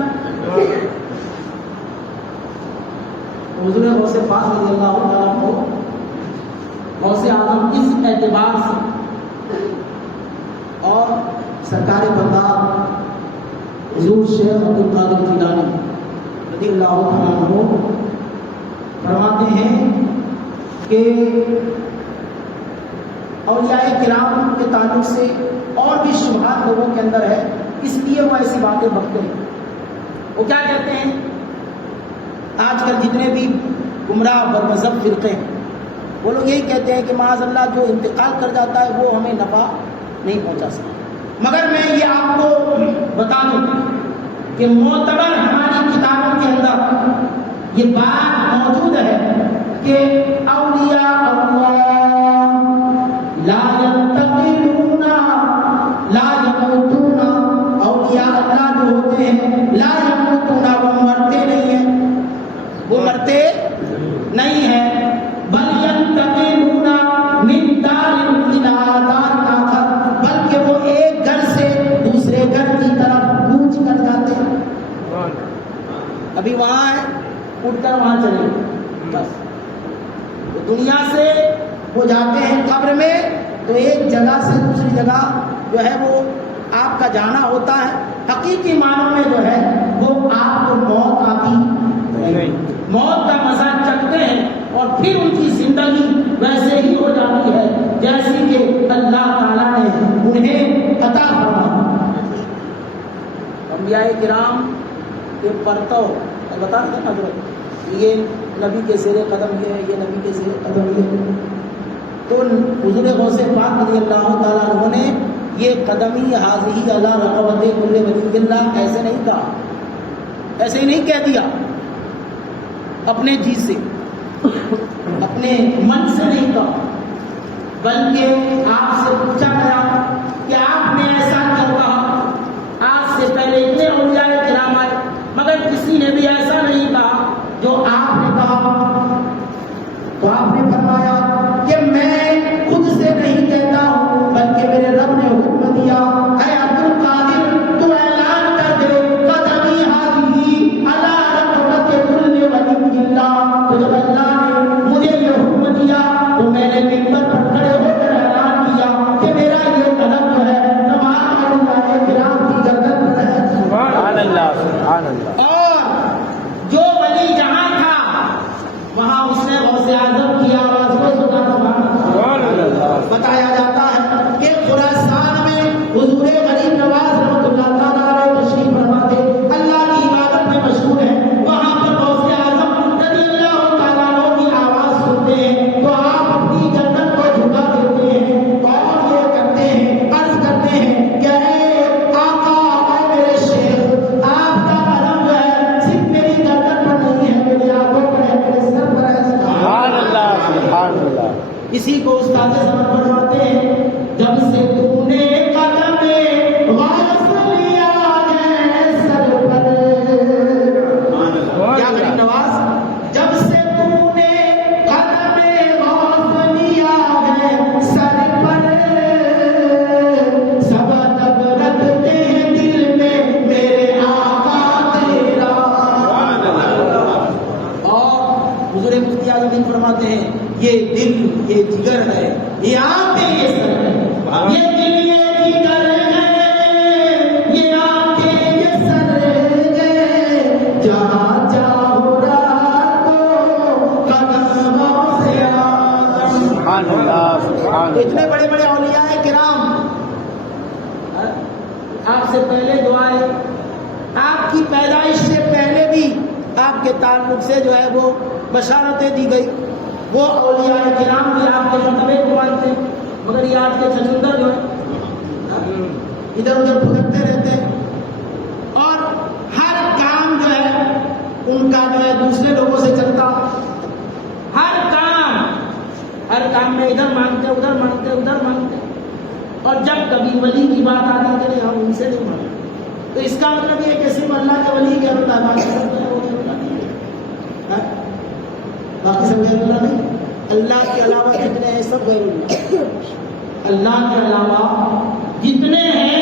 حضور غوث پاک رضی اللہ تعالیٰ کو غوث اعظم اس اعتبار سے اور سرکار بندار حضور شیخ عبد القادر جیلانی رضی اللہ تعالیٰ عنہ فرماتے ہیں کہ اولیاء کرام کے تعلق سے اور بھی شبہات لوگوں کے اندر ہے، اس لیے وہ ایسی باتیں بکتے ہیں۔ وہ کیا کہتے ہیں؟ آج کل جتنے بھی گمراہ بدمذہب فرقے ہیں وہ لوگ یہی کہتے ہیں کہ معاذ اللہ جو انتقال کر جاتا ہے وہ ہمیں نفع نہیں پہنچا سکتا، مگر میں یہ آپ کو بتا دوں کہ معتبر ہماری کتابوں کے اندر یہ بات موجود ہے کہ اولیاء اللہ لا ينتقلون لا يموتون، اولیاء اللہ جو ہوتے ہیں لا يموتون، وہ مرتے نہیں ہیں، وہ مرتے نہیں ہیں، بل ينتقلون من دار الى دار آخر، بلکہ وہ ایک گھر سے دوسرے گھر کی طرف کوچ کر جاتے ہیں، ابھی وہاں ہے اٹھ کر وہاں چلے بس، تو دنیا سے وہ جاتے ہیں قبر میں تو ایک جگہ سے دوسری جگہ جو ہے وہ آپ کا جانا ہوتا ہے، حقیقی معنوں میں جو ہے وہ آپ کو موت آتی نہیں، موت کا مزہ چکھتے ہیں اور پھر ان کی زندگی ویسے ہی ہو جاتی ہے جیسی کہ اللہ تعالیٰ نے انہیں عطا فرمائی۔ انبیاء کرام کے پرتو بتا دیں حضرت، یہ نبی کے زیر قدم یہ ہے، یہ نبی کے زیر قدم یہ ہے، تو حضور غوث پاک رضی اللہ تعالیٰ عنہ نے یہ قدمی حاضی علی رقبت کل ولی اللہ ایسے نہیں کہا، ایسے ہی نہیں کہہ دیا اپنے جی سے، اپنے من سے نہیں کہا، بلکہ آپ سے پوچھا گیا کہ آپ نے ایسا کیوں کہا؟ آج سے پہلے اتنے اولیاء کرام آئے مگر کسی نے بھی ایسا نہیں کہا جو آپ نے کہا، تو آپ نے فرمایا کہ میں خود سے نہیں کہتا ہوں بلکہ میرے رب نے حکم دیا، اے عبد القادر تو اعلان کر دے قدمی حاضی علی رقبت کل ولی اللہ، تو جب اللہ نے مجھے یہ حکم دیا تو میں نے منبر پر کھڑے ہو واضح سبب فرماتے ہیں جب سے تو نے قدم غوث لیا ہے سر پر. کیا غریب نواز؟ جب سے تو نے قدم غوث لیا ہے سر پر سب تب رکھتے ہیں دل میں میرے آقا تیرا. اور حضور مفتی اعظم فرماتے ہیں یہ دل یہ جگر ہے، یہ آنکھیں یہ سر ہے، یہ دل یہ جگر ہے، یہ آنکھیں یہ سر ہے، جہاں چاہو رات کو قدم غوث اعظم. سبحان اللہ سبحان اللہ. اتنے بڑے بڑے اولیاء کرام آپ سے پہلے دعائیں، آپ کی پیدائش سے پہلے بھی آپ کے تعلق سے جو ہے وہ بشارتیں دی گئی. وہ اولیاء کرام بھی آپ کے مرتبے کو مانتے ہیں، مگر یہ آج کے چھچندر جو ہے ادھر ادھر بھٹکتے رہتے ہیں اور ہر کام جو ہے ان کا جو ہے دوسرے لوگوں سے چلتا. ہر کام میں ادھر مانگتے ادھر مانگتے ادھر مانگتے، اور جب کبھی ولی کی بات آتی ہے کہ ہم ان سے نہیں مانگتے، تو اس کا مطلب یہ کہ صرف اللہ کے ولی غیر اللہ، باقی سب جو ہے وہ غیر اللہ نہیں ہے. باقی سب غیر اللہ نہیں، اللہ کے علاوہ جتنے ہیں سب غیر اللہ. اللہ کے علاوہ جتنے ہیں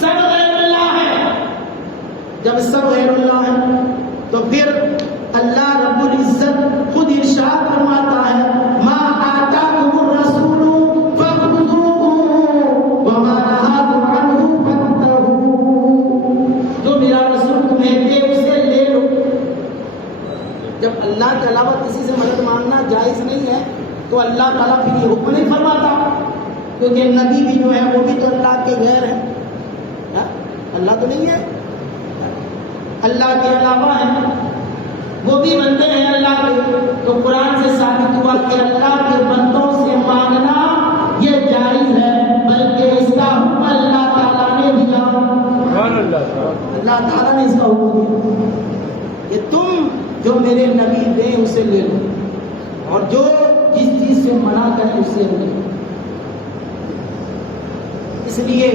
سب غیر اللہ ہے. جب سب غیر اللہ ہے تو پھر اللہ رب العزت خود ارشاد فرماتا ہے ما آتاکم الرسول فخذوه وما نهاکم عنہ فانتہوا. جو میرا رسول تمہیں دے اسے لے لو. جب اللہ کے علاوہ کسی سے مدد مانگنا جائز نہیں ہے تو اللہ تعالیٰ پھر یہ حکم نہیں فرماتا، کیونکہ نبی بھی جو ہے وہ بھی تو اللہ کے غیر ہے. اللہ تو نہیں ہے، اللہ کے علاوہ ہے، وہ بھی بندے ہیں اللہ کے. تو قرآن سے ثابت ہوا کہ اللہ کے بندوں سے مانگنا یہ جائز ہے، بلکہ اس کا حکم اللہ تعالیٰ نے دیا. اللہ تعالیٰ نے اس کا حکم دیا کہ تم جو میرے نبی دیں اسے لے لو، اور جو جس چیز سے منع کریں اسے لے لو. اس لیے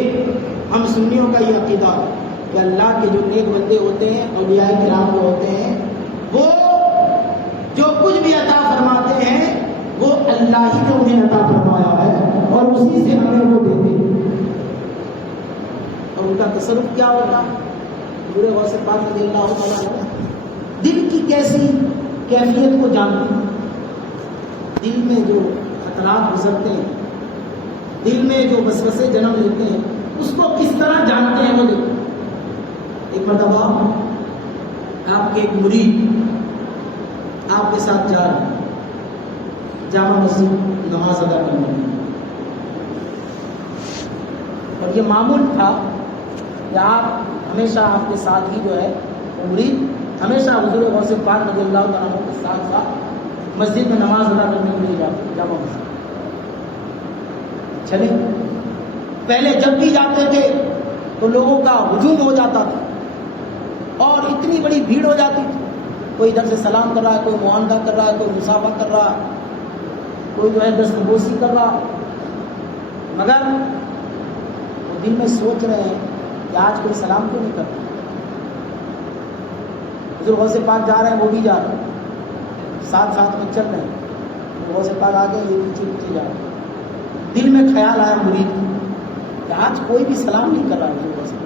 ہم سنیوں کا یہ عقیدہ کہ اللہ کے جو نیک بندے ہوتے ہیں اولیاء کرام جو ہوتے ہیں وہ جو کچھ بھی عطا فرماتے ہیں وہ اللہ ہی نے انہیں عطا فرمایا ہے اور اسی سے ہمیں وہ دیتے ہیں. اور ان کا تصرف کیا ہوگا؟ پورے غوث پاک رضی اللہ تعالیٰ عنہ دل کی کیسی کیفیت کو جانتے ہیں. دل میں جو خطرات گزرتے ہیں، دل میں جو وسوسے جنم لیتے ہیں، اس کو کس طرح جانتے ہیں وہ دیکھو. ایک مرتبہ آپ کے ایک مرید آپ کے ساتھ جا رہے ہیں جامع مسجد نماز ادا کرنے میں، اور یہ معمول تھا کہ آپ ہمیشہ آپ کے ساتھ ہی جو ہے مرید ہمیشہ حضور غوث پاک رضی اللہ تعالیٰ عنہ کے ساتھ ساتھ مسجد میں نماز ادا کرنے کے لیے جاتے جامع مسجد. چلے پہلے جب بھی جاتے تھے تو لوگوں کا ہجوم ہو جاتا تھا اور اتنی بڑی بھیڑ ہو جاتی تھی. کوئی ادھر سے سلام کر رہا ہے، کوئی معاندہ کر رہا ہے، کوئی مسافہ کر رہا ہے، کوئی جو ہے دستبوسی کر رہا. مگر وہ دل میں سوچ رہے ہیں کہ آج کوئی سلام کیوں نہیں کرتا. حضور غوث پاک جا رہے ہیں، وہ بھی جا رہے ہیں، ساتھ ساتھ میں چل رہے ہیں. غوث پاک آگے یہ پیچھے پیچھے جا رہے ہیں. دل میں خیال آیا مرید کہ آج کوئی بھی سلام نہیں کر رہا حضور غوث پاک.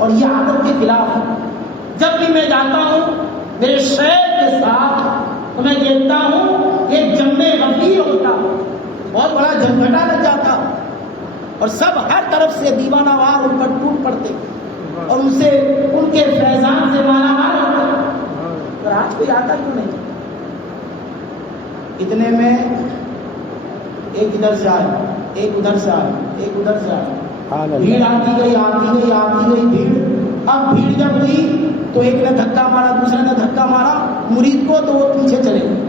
اور یہ عادت کے خلاف ہے. جب بھی میں جاتا ہوں میرے شیخ کے ساتھ تو میں دیکھتا ہوں یہ جمع غفیر ہوتا، بہت بڑا جھنجھٹا لگ جاتا اور سب ہر طرف سے دیوانہ وار ان پر ٹوٹ پڑتے اور ان سے ان کے فیضان سے مالا مال ہوتے. پر آج کوئی آتا کیوں نہیں؟ اتنے میں ایک ادھر سے آئے، ایک ادھر سے آئے، ایک ادھر سے آئے. بھیڑ آتی گئی بھیڑ. اب بھیڑ جب ہوئی تو ایک نے دھکا مارا، دوسرے نے دھکا مارا مرید کو، تو وہ پیچھے چلے گئے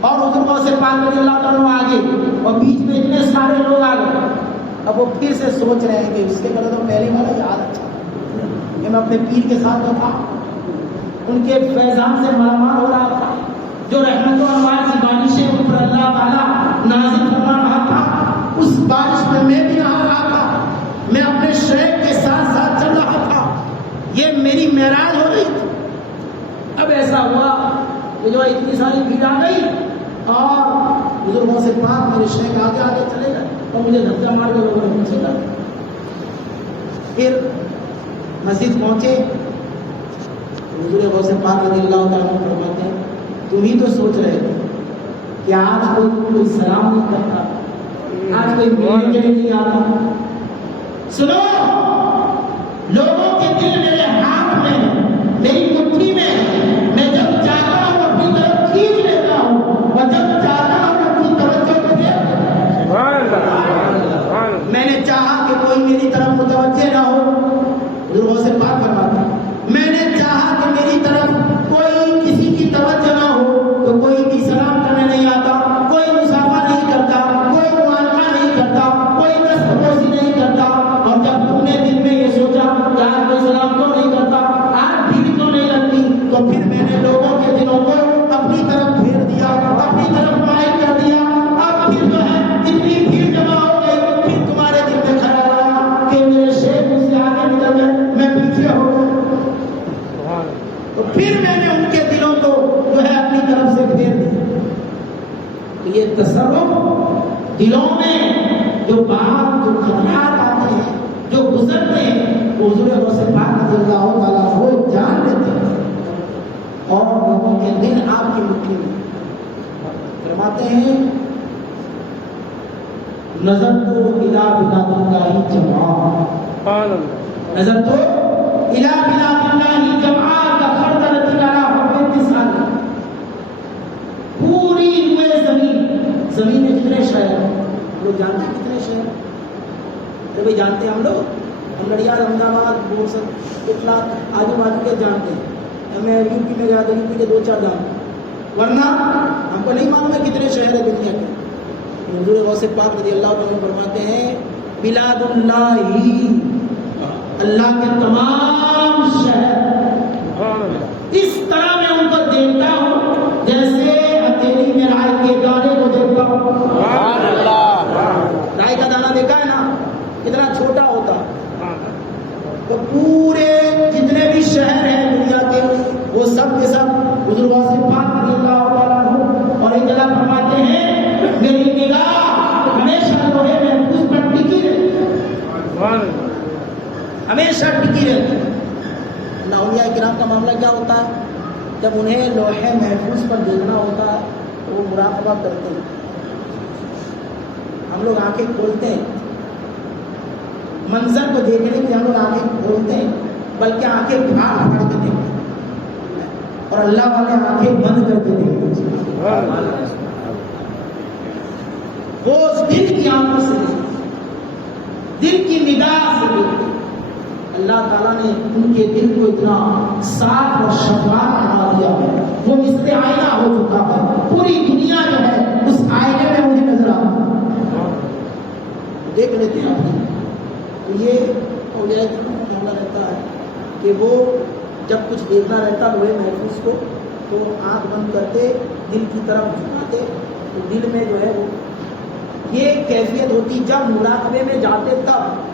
اور حضور غوث پاک رضی اللہ تعالیٰ آگے اور بیچ میں اتنے سارے لوگ آ گئے. اب وہ پھر سے سوچ رہے ہیں کہ اس کے بعد تو پہلے والا یاد اچھا کہ میں اپنے پیر کے ساتھ تھا، ان کے فیضان سے مالامال ہو رہا تھا. جو رحمت و انوار کی بارشیں ان پر اللہ اللہ تعالیٰ نازل فرما رہا تھا، اس بارش میں بھی نہا رہا تھا، میں اپنے شیخ کے ساتھ ساتھ چل رہا تھا، یہ میری معراج ہو رہی تھی۔ اب ایسا ہوا کہ جو اتنی ساری بھیڑ آ گئی اور بزرگوں سے پاک میرے شیخ آگے آگے چلے گئے اور مجھے دھکا مار کے لوگوں نے پیچھے کر دیا۔ پھر مسجد پہنچے، حضور غوث پاک رضی اللہ تعالیٰ عنہ فرماتے ہیں تم ہی تو سوچ رہے تھے کہ آج کوئی سلام نہیں کرتا، آج کوئی ملنے کے لیے نہیں آتا۔ سنو، لوگوں کے دل میرے ہاتھ میں، میری مٹھی میں، میں جب چاہتا ہوں اپنی طرف کھینچ لیتا ہوں اور جب چاہتا ہوں اپنی توجہ میں نے چاہا کہ کوئی میری طرف متوجہ نہ ہو، حضور سے پاک فرماتا ہے میں نے چاہا کہ میری طرف کوئی کسی کی توجہ نہ ہو تو کوئی بھی سلام کرنے نہیں آتا، کوئی مسافہ نہیں کرتا، کوئی معانقہ نہیں کرتا، کوئی دست پوسی نہیں کرتا۔ اور جب تم نے دل میں یہ سوچا کہ آج کوئی سلام کیوں نہیں کرتا، آج بھیڑ کیوں نہیں لگتی، تو پھر میں نے لوگوں کے دلوں کو اپنی طرف پھیر دیا، اپنی طرف مائل کر دیا۔ اب پھر جو ہے اتنی بھیڑ جمع ہو گئی، پھر تمہارے دل میں خیال آیا کہ میرے شیخ مجھ سے آگے نکل گئے، میں پیچھے ہو گیا، تو پھر میں نے ان کے دلوں کو جو ہے اپنی طرف سے پھیر دیا۔ تو یہ تصرف دلوں میں جو بات، جو خطرات آتے ہیں، جو گزرتے ہیں، وہ حضور غوث پاک رضی اللہ تعالیٰ وہ جان لیتے ہیں اور لوگوں کے دل آپ کی مٹھی میں۔ فرماتے ہیں نظر تو الہ بلاد اللہ جمعا، نظر تو الہ بلاد اللہ جمعا کا خردل تکارا حب اتصال۔ پوری روئے زمین میں کتنے شہر ہیں، ہم لوگ جانتے ہیں کتنے شہر ہیں، جانتے ہیں ہم لوگ، ہم لڑیار، احمد آباد، بورسل، اتلا، آجو بازو کے جانتے ہیں۔ میں یو پی میں گیا تو یو پی کے 2-4 جانتے ہیں، ورنہ ہم کو نہیں معلوم ہے کتنے شہر ہیں دنیا کے۔ حضور غوث پاک رضی اللہ عنہ فرماتے ہیں بلاد اللہ ہی، اللہ کے تمام شہر، اس طرح میں ان کو دیکھتا ہوں جیسے ہتھیلی میں رائے کے دانے کو دیکھتا ہوں۔ رائے کا دانہ دیکھا ہے نا کتنا چھوٹا ہوتا، تو پورے جتنے بھی شہر ہیں دنیا کے وہ سب کے سب حضور غوث پاک رضی اللہ تعالیٰ عنہ اور ایک جگہ فرماتے ہیں میری نگاہ ہمیشہ لوہے محفوظ پر ٹکی رہتی، ہمیشہ ٹکی رہتی۔ اولیاء کرام کا معاملہ کیا ہوتا ہے، جب انہیں لوہے محفوظ پر دیکھنا ہوتا ہے تو وہ مراقبہ کرتے ہیں۔ ہم لوگ آنکھیں کھولتے ہیں، منظر کو دیکھنے کے لیے ہم لوگ آنکھیں کھولتے ہیں، بلکہ آنکھیں پھاڑ پھاڑ کے دیکھتے ہیں، اور اللہ والے آنکھیں بند کر کے دیکھتے ہیں۔ وہ دل کی آنکھوں سے دیکھتے، دل کی نگاہ سے دیکھتے۔ اللہ تعالیٰ نے ان کے دل کو اتنا صاف اور شفاف بنا دیا ہے، وہ مثل آئینہ ہو چکا ہے، پوری دنیا جو ہے اس آئینے میں مجھے نظر آتی ہے، دیکھ لیتے ہیں اپنی۔ تو یہ اولیاء کا معاملہ رہتا ہے کہ وہ جب کچھ دیکھنا رہتا ہے وہ محفوظ کو، تو آنکھ بند کرتے، دل کی طرف جھکاتے، تو دل میں جو ہے وہ یہ کیفیت ہوتی جب مراقبے میں جاتے تب۔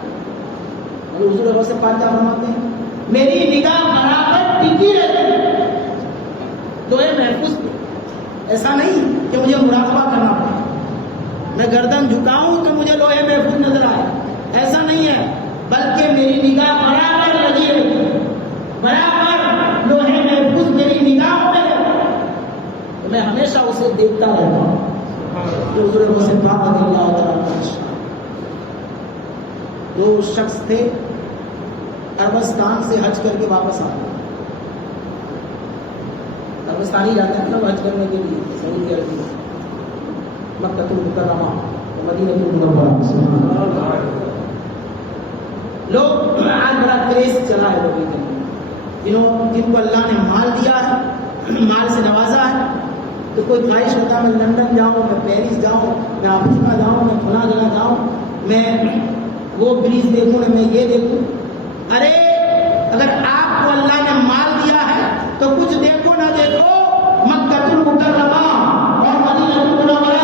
حضور غوث پاک کیا فرماتے ہیں میری نگاہ برابر ٹکی رہتی تو یہ محفوظ پہ، ایسا نہیں کہ مجھے مراقبہ کرنا پڑے، میں گردن جھکاؤں تو مجھے لوہے محفوظ نظر آئے، ایسا نہیں ہے، بلکہ میری نگاہ برابر لگی رہتی، برابر لوہے محفوظ میری نگاہ میں تو میں ہمیشہ اسے دیکھتا رہتا ہوں۔ حضور غوث پاک رضی اللہ تعالیٰ دو شخص تھے عربستان سے حج کر کے واپس آتے، عربستان ہی جاتے ہیں حج کرنے کے لیے، سعودی عرب میں، مکہ المکرمہ مدینہ المنورہ۔ لوگ آج بڑا کریز چلا ہے لوگوں کے، جن کو اللہ نے مال دیا ہے، مال سے نوازا ہے، تو کوئی خواہش ہوتا ہے میں لندن جاؤں، میں پیرس جاؤں، میں افریقہ جاؤں، میں فلاں جگہ جاؤں، میں وہ بریج دیکھوں، میں یہ دیکھوں۔ ارے اگر آپ کو اللہ نے مال دیا ہے تو کچھ دیکھو نہ دیکھو، مکہ المکرمہ اور مدینہ المنورہ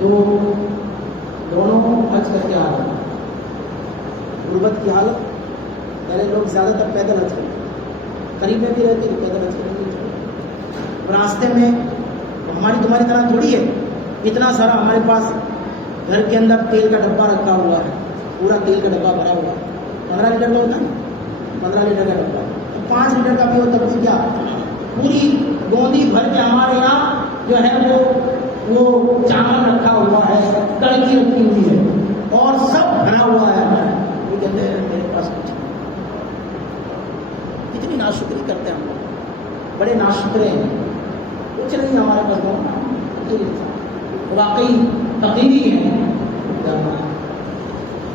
تو دونوں حج کر کے آ رہے ہیں. غربت کی حالت. پہلے لوگ زیادہ تر پیدل حج کرتے ہیں, قریب میں بھی رہتے ہیں پیدل حج کرتے ہیں. راستے میں ہماری تمہاری طرح تھوڑی ہے اتنا سارا ہمارے پاس گھر کے اندر تیل کا ڈبہ رکھا ہوا ہے, پورا تیل کا ڈبہ بھرا ہوا ہے. 15 لیٹر کا ہوتا ہے, 15 لیٹر کا ڈبہ. 5 لیٹر کا بھی ہو تب بھی کیا, پوری گودی بھر کے ہمارے یہاں جو ہے وہ چاول رکھا ہوا ہے, کڑکی رکھی ہوئی ہے اور سب بھرا ہوا ہے. وہ کہتے ہیں میرے پاس کچھ نہیں. کتنی ناشکری کرتے ہیں ہم لوگ, بڑے ناشکرے ہیں. کچھ نہیں ہمارے پاس, واقعی فقیری ہے,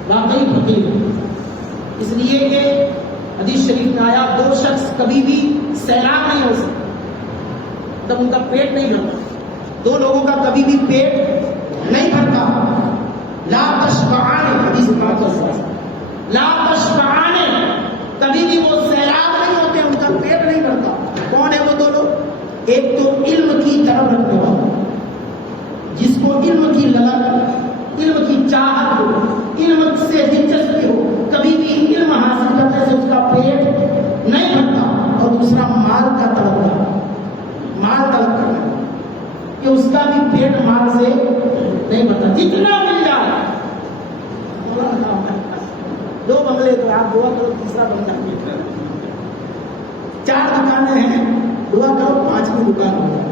واقعی فقیر. اس لیے کہ حدیث شریف میں آیا 2 شخص کبھی بھی سیراب نہیں ہو سکتے تب ان کا پیٹ نہیں بھرتا. 2 لوگوں کا کبھی بھی پیٹ نہیں بھرتا. لا تشبعان, حدیث پاک ہے, لا تشبعان, کبھی بھی وہ سیراب نہیں ہوتے, ان کا پیٹ نہیں بھرتا. کون ہے وہ 2 لوگ؟ ایک تو علم کی طرف رکھنے والا, جس کو علم کی للک, علم کی چاہت ہو, علم سے دلچسپی ہو, کبھی بھی علم حاصل کرنے سے اس کا پیٹ نہیں بھرتا. اور دوسرا مال کا طلب کرنا, مال طلب کرنا کہ اس کا بھی پیٹ مال سے نہیں بھرتا. جتنا مل جائے, 2 بنگلے تو آپ دعا کرو تیسرا بنگلہ, 4 دکانیں ہیں, دعا کرو 5ویں دکان ہو جائے.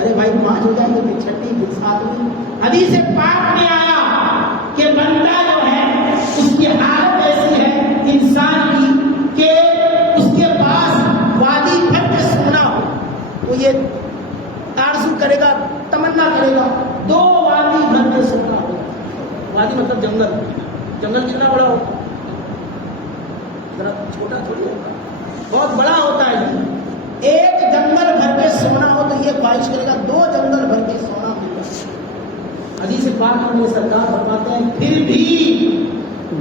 ارے بھائی 5 ہو جائے گی پھر 6, پھر 7. حدیث پاک میں آیا کہ بندہ جو ہے اس کی حالت ایسی ہے انسان کی کہ اس کے پاس وادی بھر کے سونا ہو, وہ یہ آرزو کرے گا, تمنا کرے گا 2 وادی بھر کے سونا ہو. وادی مطلب جنگل. جنگل کتنا بڑا ہوتا ہے؟ ذرا چھوٹا تھوڑی ہوتا ہے, بہت بڑا ہوتا ہے. ایک جنگل بھر کے سونا ہو تو یہ خواہش کرے گا 2 جنگل بھر کے سونا مل جائے. حدیث پاک میں سرکار فرماتے ہیں پھر بھی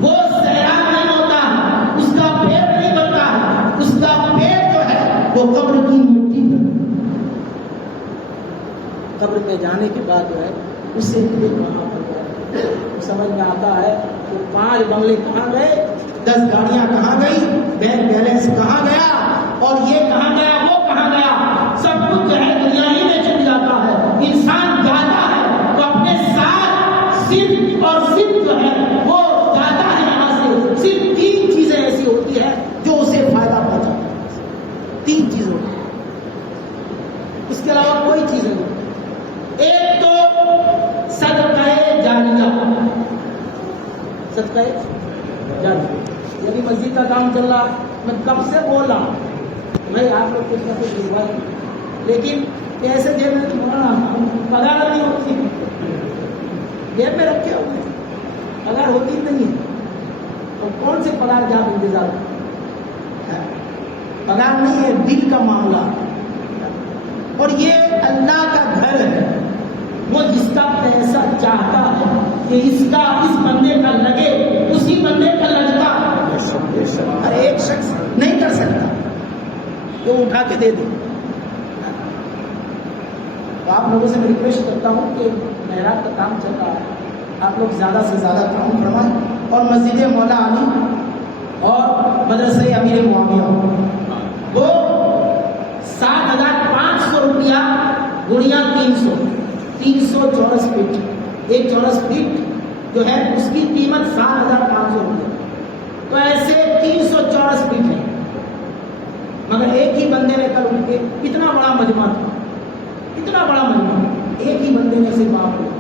وہ سیراب نہیں ہوتا, اس کا پیٹ نہیں بھرتا, اس کا پیٹ جو ہے وہ قبر کی مٹی پر, قبر میں جانے کے بعد جو ہے اس سے وہاں پر سمجھ میں آتا ہے کہ 5 بنگلے کہاں گئے, 10 گاڑیاں کہاں گئی, بینک بیلنس کہاں گیا, اور یہ کہاں گیا, وہ کہاں گیا. سب کچھ جو ہے دنیا ہی میں چھپ جاتا ہے. انسان جاتا ہے تو اپنے ساتھ صرف اور صرف جو ہے وہ جاتا ہے یہاں سے, صرف 3 چیزیں ایسی ہوتی ہیں جو اسے فائدہ پہنچاتی ہیں. 3 چیزیں ہوتی ہیں, اس کے علاوہ کوئی چیز نہیں. ایک تو صدقہ جاریہ, صدقہ جاریہ. یعنی مسجد کا کام چل رہا, میں کب سے بول رہا ہوں بھائی آپ لوگ کچھ نہ کچھ بھجوائیں, لیکن ایسے جیب میں پگار نہیں ہوتی, جیب میں رکھے ہوئے پگار ہوتی نہیں ہے. اور کون سے پگار کا آپ انتظار ہے, پگار نہیں ہے, دل کا معاملہ. اور یہ اللہ کا گھر ہے, وہ جس کا پیسہ چاہتا ہے کہ اس بندے کا لگے, اسی بندے کا لگتا. ہر ایک شخص نہیں کر سکتا وہ اٹھا کے دے دے. تو آپ لوگوں سے میں ریکویسٹ کرتا ہوں کہ محراب کا کام چل رہا ہے, آپ لوگ زیادہ سے زیادہ کام فرمائیں. اور مسجد مولا علی اور مدرسہ امیر معاویہ وہ 7,500 روپیہ, گڑیاں 300 چورس فٹ, ایک چورس فٹ جو ہے اس کی قیمت 7,500 روپیہ. تو ایسے 300 چورس فٹ ہے, مگر ایک ہی بندے نے کل ان کے اتنا بڑا مجمع تھا, اتنا بڑا مجمع, ایک ہی بندے نے اسے معاف کیا.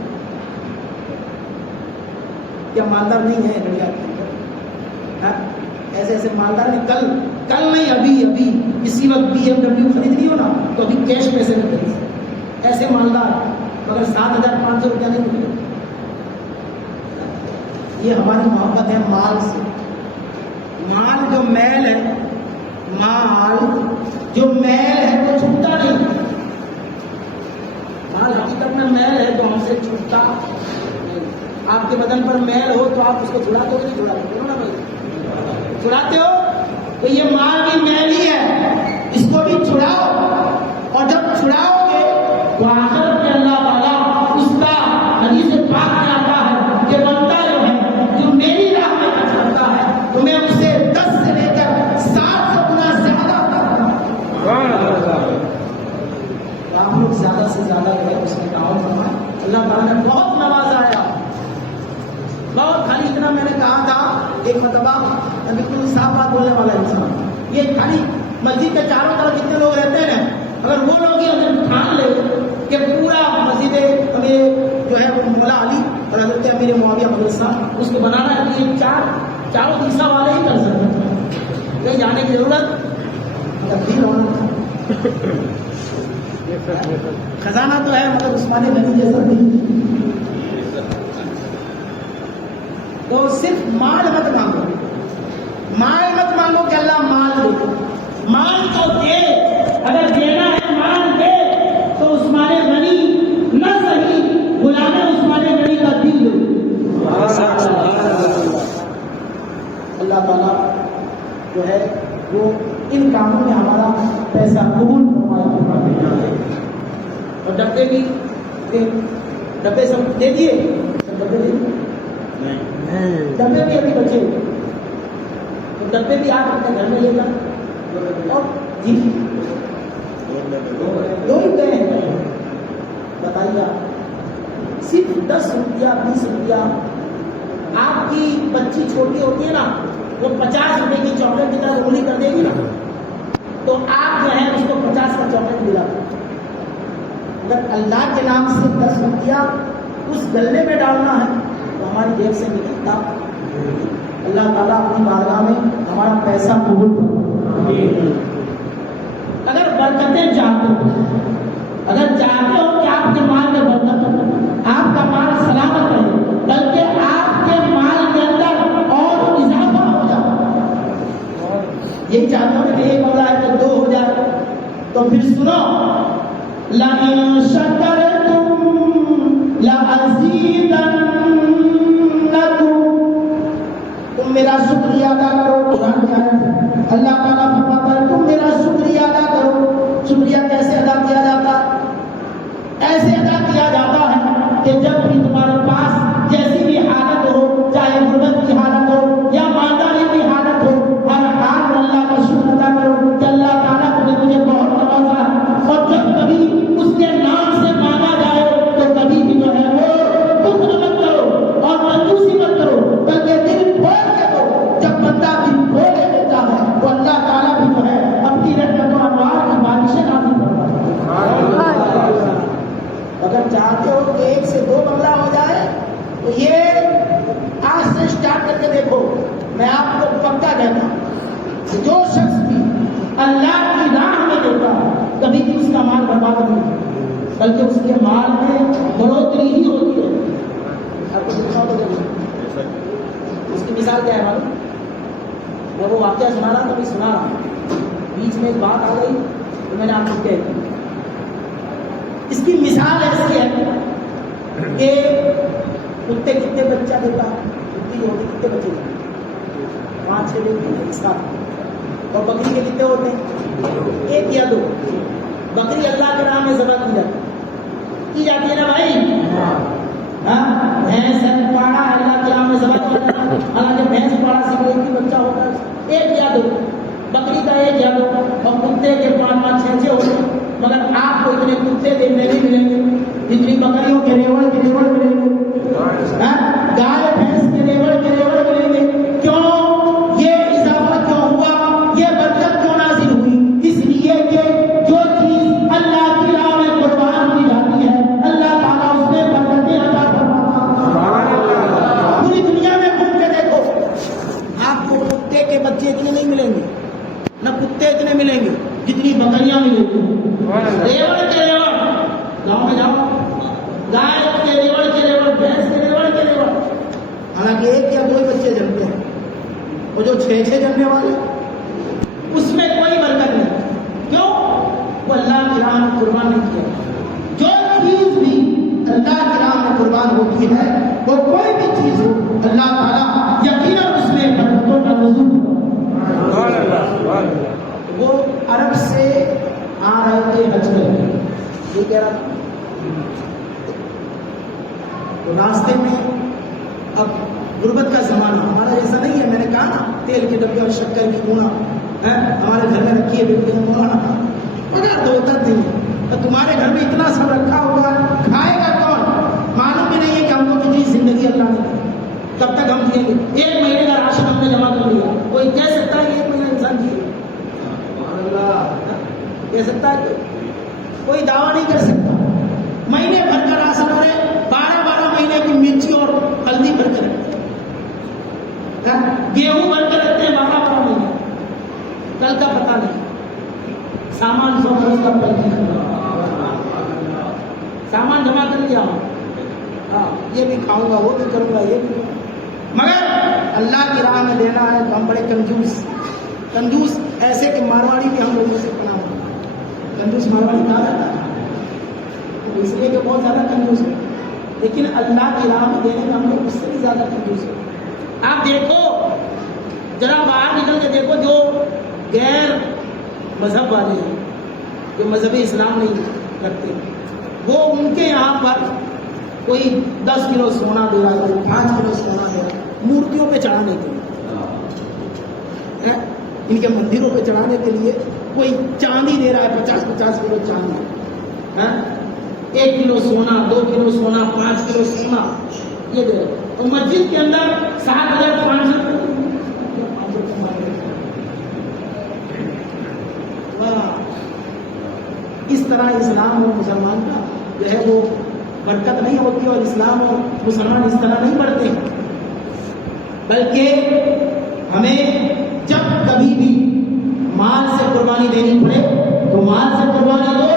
کیا مالدار نہیں ہے انڈیا کے اندر؟ ایسے ایسے مالدار نے کل نہیں, ابھی اسی وقت BMW خریدنی ہو نا تو ابھی کیش پیسے میں خرید, ایسے مالدار, مگر 7,500 روپیہ نہیں ملے. یہ ہماری محبت ہے مال سے. مال جو میل ہے, مال جو میل ہے وہ چھوٹتا نہیں. مال حقیقت میں میل ہے جو ہم سے چھوٹتا نہیں. آپ کے بدن پر میل ہو تو آپ اس کو چھڑاتے ہو نہیں چھڑاتے ہو نا بھائی, چھڑاتے ہو. تو یہ مال بھی میل ہی ہے, اس کو بھی چھڑاؤ, اور جب چھڑاؤ گے تو آخرت میں اللہ تعالیٰ اس کا حدیث اللہ تعالیٰ نے بہت نوازا ہے بہت. خالی اتنا میں نے کہا تھا ایک مرتبہ بالکل صاف بات بولنے والا انسان, یہ خالی مسجد کے چاروں طرف جتنے لوگ رہتے ہیں اگر وہ لوگ یہ ہمیں ٹھان لے کہ پورا مسجد ہمیں جو ہے وہ مولا علی اور حضرت امیر معاویہ مدرسہ اس کو بنانا ہے تو یہ چاروں دشا والے ہی کر سکتے ہیں, کہیں جانے کی ضرورت تبدیل ہونا. خزانہ تو ہے مگر عثمان غنی جیسا نہیں. تو صرف مال مت مانگو, مال مت مانگو کہ اللہ مال دے, مال تو دے, اگر دینا ہے مال دے تو عثمان غنی نہ صحیح غلام عثمان غنی کا دل دے. اللہ تعالیٰ جو ہے وہ ان کاموں میں ہمارا پیسہ قبول فرمائے. اور ڈبے بھی ڈبے سب دے دیے, سب ڈبے دے دیے, ڈبے بھی ابھی بچے تو ڈبے بھی آپ اپنے گھر میں لے کر اور جی دو ہی گئے ہیں. بتائیے صرف 10 روپیہ 20 روپیہ, آپ کی بچی چھوٹی ہوتی ہے نا وہ 50 روپے کی چاکلیٹ کی طرح انگلی کر دے گی نا تو آپ جو ہے اس کو 50 کا چاکلیٹ ملا. اگر اللہ کے نام سے 10 روپیہ اس گلے میں ڈالنا ہے تو ہماری جیب سے نکلتا. اللہ تعالیٰ اپنی بارگاہ میں ہمارا پیسہ قبول کرے. اگر برکتیں چاہتے ہو, اگر چاہتے ہو کہ آپ کے مال میں برکت ہو, آپ کا مال سلامت رہے, بلکہ آپ کے مال کے اندر اور اضافہ ہو جائے, یہی چاہتے ہو کہ ایک ہو جائے تو 2 ہو جائے, تو پھر سنو لَئِن شَكَرْتُمْ لَأَزِيدَنَّكُمْ. تم میرا شکریہ ادا کرو. قرآن میں آیا ہے اللہ تعالیٰ فرماتا ہے تم میرا شکریہ ادا کرو. شکریہ کیسے ادا کیا جاتا ہے؟ ایسے ادا کیا جاتا ہے کہ جب بھی تمہارے پاس جیسی بھی حالت ہو, چاہے غربت کی حالت ہو یا مالداری کی حالت ہو, ہر حال میں اللہ کا شکر ادا کرو کہ اللہ تعالیٰ نے مجھے بہت نوازا ہے. اور جب کبھی اس کے نام سے مانگا جائے تو کبھی بھی جو ہے وہ بخل مت کرو اور کنجوسی مت کرو, بلکہ دل کھول کے دو. جب بندہ دل کھول دیتا ہے تو اللہ تعالیٰ بھی جو ہے اپنی رحمت و انوار کی بارشیں نازل کرتا ہے. اگر چاہتے ہو کہ 1 سے 2 بنگلہ ہو جائے تو یہ آج سے اسٹارٹ کر کے دیکھو. میں آپ کو پکا کہتا ہوں کہ جو شخص بھی اللہ کی راہ میں دیتا کبھی بھی اس کا مال برباد نہیں ہوتا, بلکہ اس کے مال میں بڑھوتری ہی ہوتی ہے. آپ کو اس کی مثال کیا ہے معلوم؟ میں وہ واقعہ سنا رہا کبھی سنا رہا ہوں, بیچ میں ایک بات آ گئی تو میں نے آپ کو کہہ دیا. اس کی مثال ایسی ہے کہ کتے کتنے بچہ دیتا, کتی ہوتی کتنے بچے دیتے, 5-6 دیتے ہیں ایک ساتھ. اور بکری کے کتنے ہوتے ہیں؟ 1 یا 2. بکری اللہ کے نام میں ذبح کی جاتی ہے نا بھائی. ہاں بھینس ہے پاڑا اللہ کے نام میں ذبح کیا جاتا ہے. حالانکہ بھینس پاڑا سے کوئی بھی بچہ ہوتا ہے 1 یا 2, بکری کا 1 یا 2, اور کتے کے 5-5-6 ہوتے ہیں. مگر آپ کو اتنے کتے دیکھنے نہیں ملیں گے جتنی بکریوں کے ریوڑ کے ریوڑ ملیں گے, گائے بھینس کے ریوڑ ملیں گے. کیوں یہ اضافہ کیوں ہوا, یہ برکت کیوں نازل ہوئی؟ اس لیے کہ جو چیز اللہ کی راہ میں قربان کی جاتی ہے اللہ تعالیٰ اس میں برکتیں عطا فرماتا ہے. پوری دنیا میں گھوم کے دیکھو, آپ کو کتے کے بچے اتنے نہیں ملیں گے, نہ کتے اتنے ملیں گے جتنی بکریاں ملیں گی. ریوڑ کے ریوڑ گاؤں میں جاؤ, گائے کے ریوڑ کے ریوڑ, بھینس کے ریوڑ کے ریوڑ. حالانکہ 1 یا 2 بچے جنمتے ہیں, اور جو 6 جنمنے والے اس میں کوئی برکت نہیں. کیوں؟ وہ اللہ کی راہ میں قربان نہیں کیا. جو چیز بھی اللہ کی راہ میں قربان ہوتی ہے وہ کوئی بھی چیز ہو اللہ تعالیٰ یقیناً اس میں برکتوں کا نزول ہوگا. وہ عرب سے آ رہے تھے حج کرنے, یہ کہہ رہا تھا. تو راستے میں اب غربت کا زمانہ ہمارا جیسا نہیں ہے. میں نے کہا نا تیل کے ڈبے اور شکر کی کونا ہمارے گھر میں رکھی ہے, بیٹی مولانا مگر دو تک نہیں ہے. تمہارے گھر میں اتنا سب رکھا ہوگا, کھائے گا کون؟ کب تک ہم جیئیں گے؟ 1 مہینے کا راشن ہم نے جمع کر لیا، کوئی کہہ سکتا ہے کہ 1 مہینہ انسان جیے؟ کہہ سکتا ہے؟ کوئی دعویٰ نہیں کر سکتا۔ مہینے بھر کا راشن ہمارے 12 مہینے کی مرچی اور ہلدی بھر کے رکھتے ہیں، گیہوں بھر کے رکھتے ہیں 12 مہینے، کل کا پتہ نہیں، سامان 100 برس کا پہلے سامان جمع کر لیا، ہاں یہ بھی کھاؤں گا، وہ بھی کروں گا، یہ بھی کروں گا، مگر اللہ کی راہ میں دینا ہے تو ہم بڑے کنجوس ایسے کہ مارواڑی بھی ہم لوگوں سے پناہ ہوگا۔ کنجوس مارواڑی کہا جاتا ہے اس لیے کہ بہت زیادہ کنجوس ہے، لیکن اللہ کی راہ میں دینے میں ہم لوگ اس سے بھی زیادہ کنجوس ہیں۔ آپ دیکھو ذرا باہر نکل کے دیکھو، جو غیر مذہب والے ہیں، جو مذہب اسلام نہیں رکھتے، وہ ان کے یہاں پر کوئی 10 کلو سونا دے رہا ہے، 5 کلو سونا دے رہا ہے مورتیوں پہ چڑھانے کے لیے، ان کے مندروں پہ چڑھانے کے لیے کوئی چاندی دے رہا ہے، 50 کلو چاندی، 1 کلو سونا، 2 کلو سونا، 5 کلو سونا یہ دے رہا ہے، اور مسجد کے اندر 7,500 اس طرح اسلام اور مسلمان کا جو ہے وہ برکت نہیں ہوتی، اور اسلام اور مسلمان اس طرح نہیں بڑھتے، بلکہ ہمیں جب کبھی بھی مال سے قربانی دینی پڑے تو مال سے قربانی دو،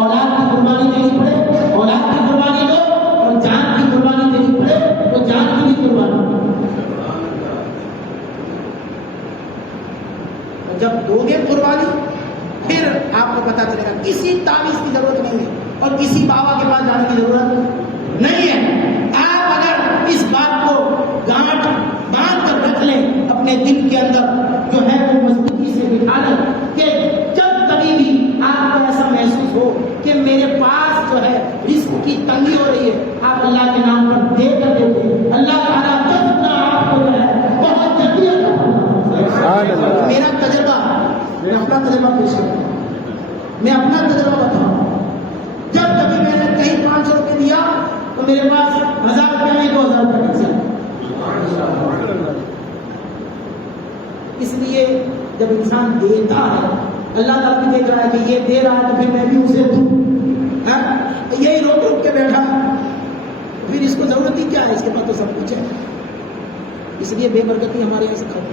اولاد کی قربانی دینی پڑے اولاد کی قربانی دو، اور جان کی قربانی دینی پڑے تو جان کی بھی قربانی دو۔ اور جب دو گے قربانی پھر آپ کو پتا چلے گا کسی تعویذ کی ضرورت نہیں ہے اور کسی بابا کے پاس جانے کی ضرورت نہیں ہے۔ آپ اگر اس بات کو گانٹھ باندھ کر رکھ لیں اپنے دل کے اندر، جو ہے وہ مضبوطی سے بٹھا لیں کہ جب کبھی بھی آپ کو ایسا محسوس ہو کہ میرے پاس جو ہے رزق کی تنگی ہو رہی ہے، آپ اللہ کے نام پر دے کر دیتے ہیں، اللہ تعالیٰ جب آپ کو جو ہے بہت جلدی میرا تجربہ، میں اپنا تجربہ پیش کرتا ہوں، میں اپنا تجربہ بتاؤں، جب کبھی میں نے کہیں 500 روپے دیا تو میرے پاس 1000 روپے نہیں 2000 روپے نہیں چلا۔ اس لیے جب انسان دیتا ہے، اللہ تعالیٰ بھی دیکھ رہا ہے کہ یہ دے رہا ہے تو پھر میں بھی اسے دوں، یہی روک کے بیٹھا، پھر اس کو ضرورت ہی کیا ہے، اس کے پاس تو سب کچھ ہے۔ اس لیے بے برکتی ہمارے یہاں سے ختم ہے،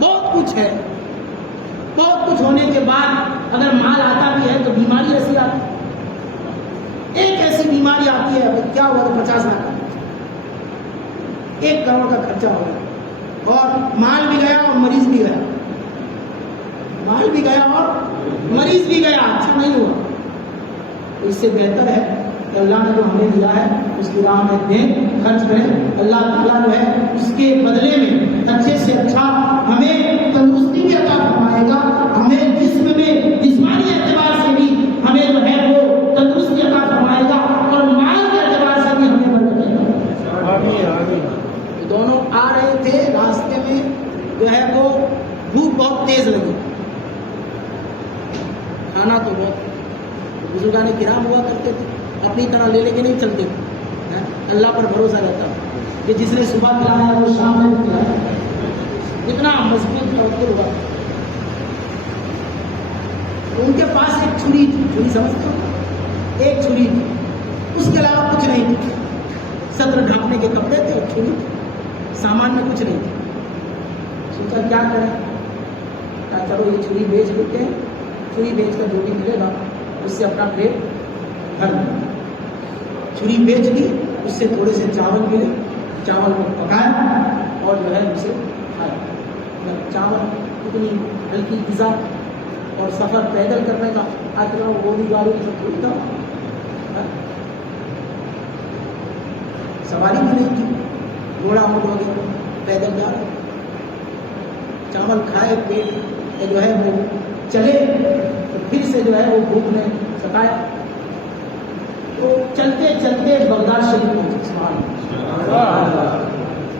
بہت کچھ ہے، بہت کچھ ہونے کے بعد اگر مال آتا بھی ہے تو بیماری ایسی آتی ہے، ایک ایسی بیماری آتی ہے، کیا ہوا تو 50 لاکھ کا، 1 کروڑ کا خرچہ ہو گیا، اور مال بھی گیا اور مریض بھی گیا، مال بھی گیا اور مریض بھی گیا، اچھا نہیں ہوا۔ تو اس سے بہتر ہے کہ اللہ نے جو ہمیں دیا ہے اس کی راہ میں دیں، خرچ کریں، اللہ تعالیٰ جو ہے اس کے بدلے میں اچھے سے اچھا ہمیں تندرستی بھی عطا فرمائے گا، ہمیں جسم میں جسمانی اعتبار سے بھی ہمیں جو ہے وہ تندرستی عطا فرمائے گا، اور مال کے اعتبار سے بھی ہمیں برکت دے گا۔ آمین۔ دونوں آ رہے تھے، راستے میں جو ہے وہ بھوک بہت تیز لگی، کھانا تو بہت، بزرگان کرام ہوا کرتے تھے، اپنی طرح لے کے نہیں چلتے تھے، اللہ پر بھروسہ رہتا کہ جس نے صبح کھلایا وہ شام میں بھی کھلایا، اتنا مضبوط توکل ہوا۔ ان کے پاس ایک چھری تھی، چھری سمجھتے ہو، ایک چھری تھی، اس کے علاوہ کچھ نہیں تھی، صدر ڈھانپنے کے کپڑے تھے اور چھری تھی، سامان میں کچھ نہیں تھی۔ سوچا کیا کریں، کہا چلو یہ چھری بیچ لیتے ہیں، چھری بیچ کر جو بھی ملے گا اس سے اپنا پیٹ بھر لیں۔ چھری بیچ لی، اس سے تھوڑے سے چاول ملے، چاول کو پکایا اور جو ہے اسے کھایا۔ چاول اتنی ہلکی غذا اور سفر پیدل کرنے کا، آج کل وہ بھی گاڑی سب تھوڑی تھا، سواری بھی نہیں تھی، گھوڑا اونٹ ہو گیا، پیدل جا رہے، چاول کھائے، پیٹ جو ہے وہ چلے، تو پھر سے جو ہے وہ بھوک نے ستایا، تو چلتے چلتے بغداد شریف پہنچے۔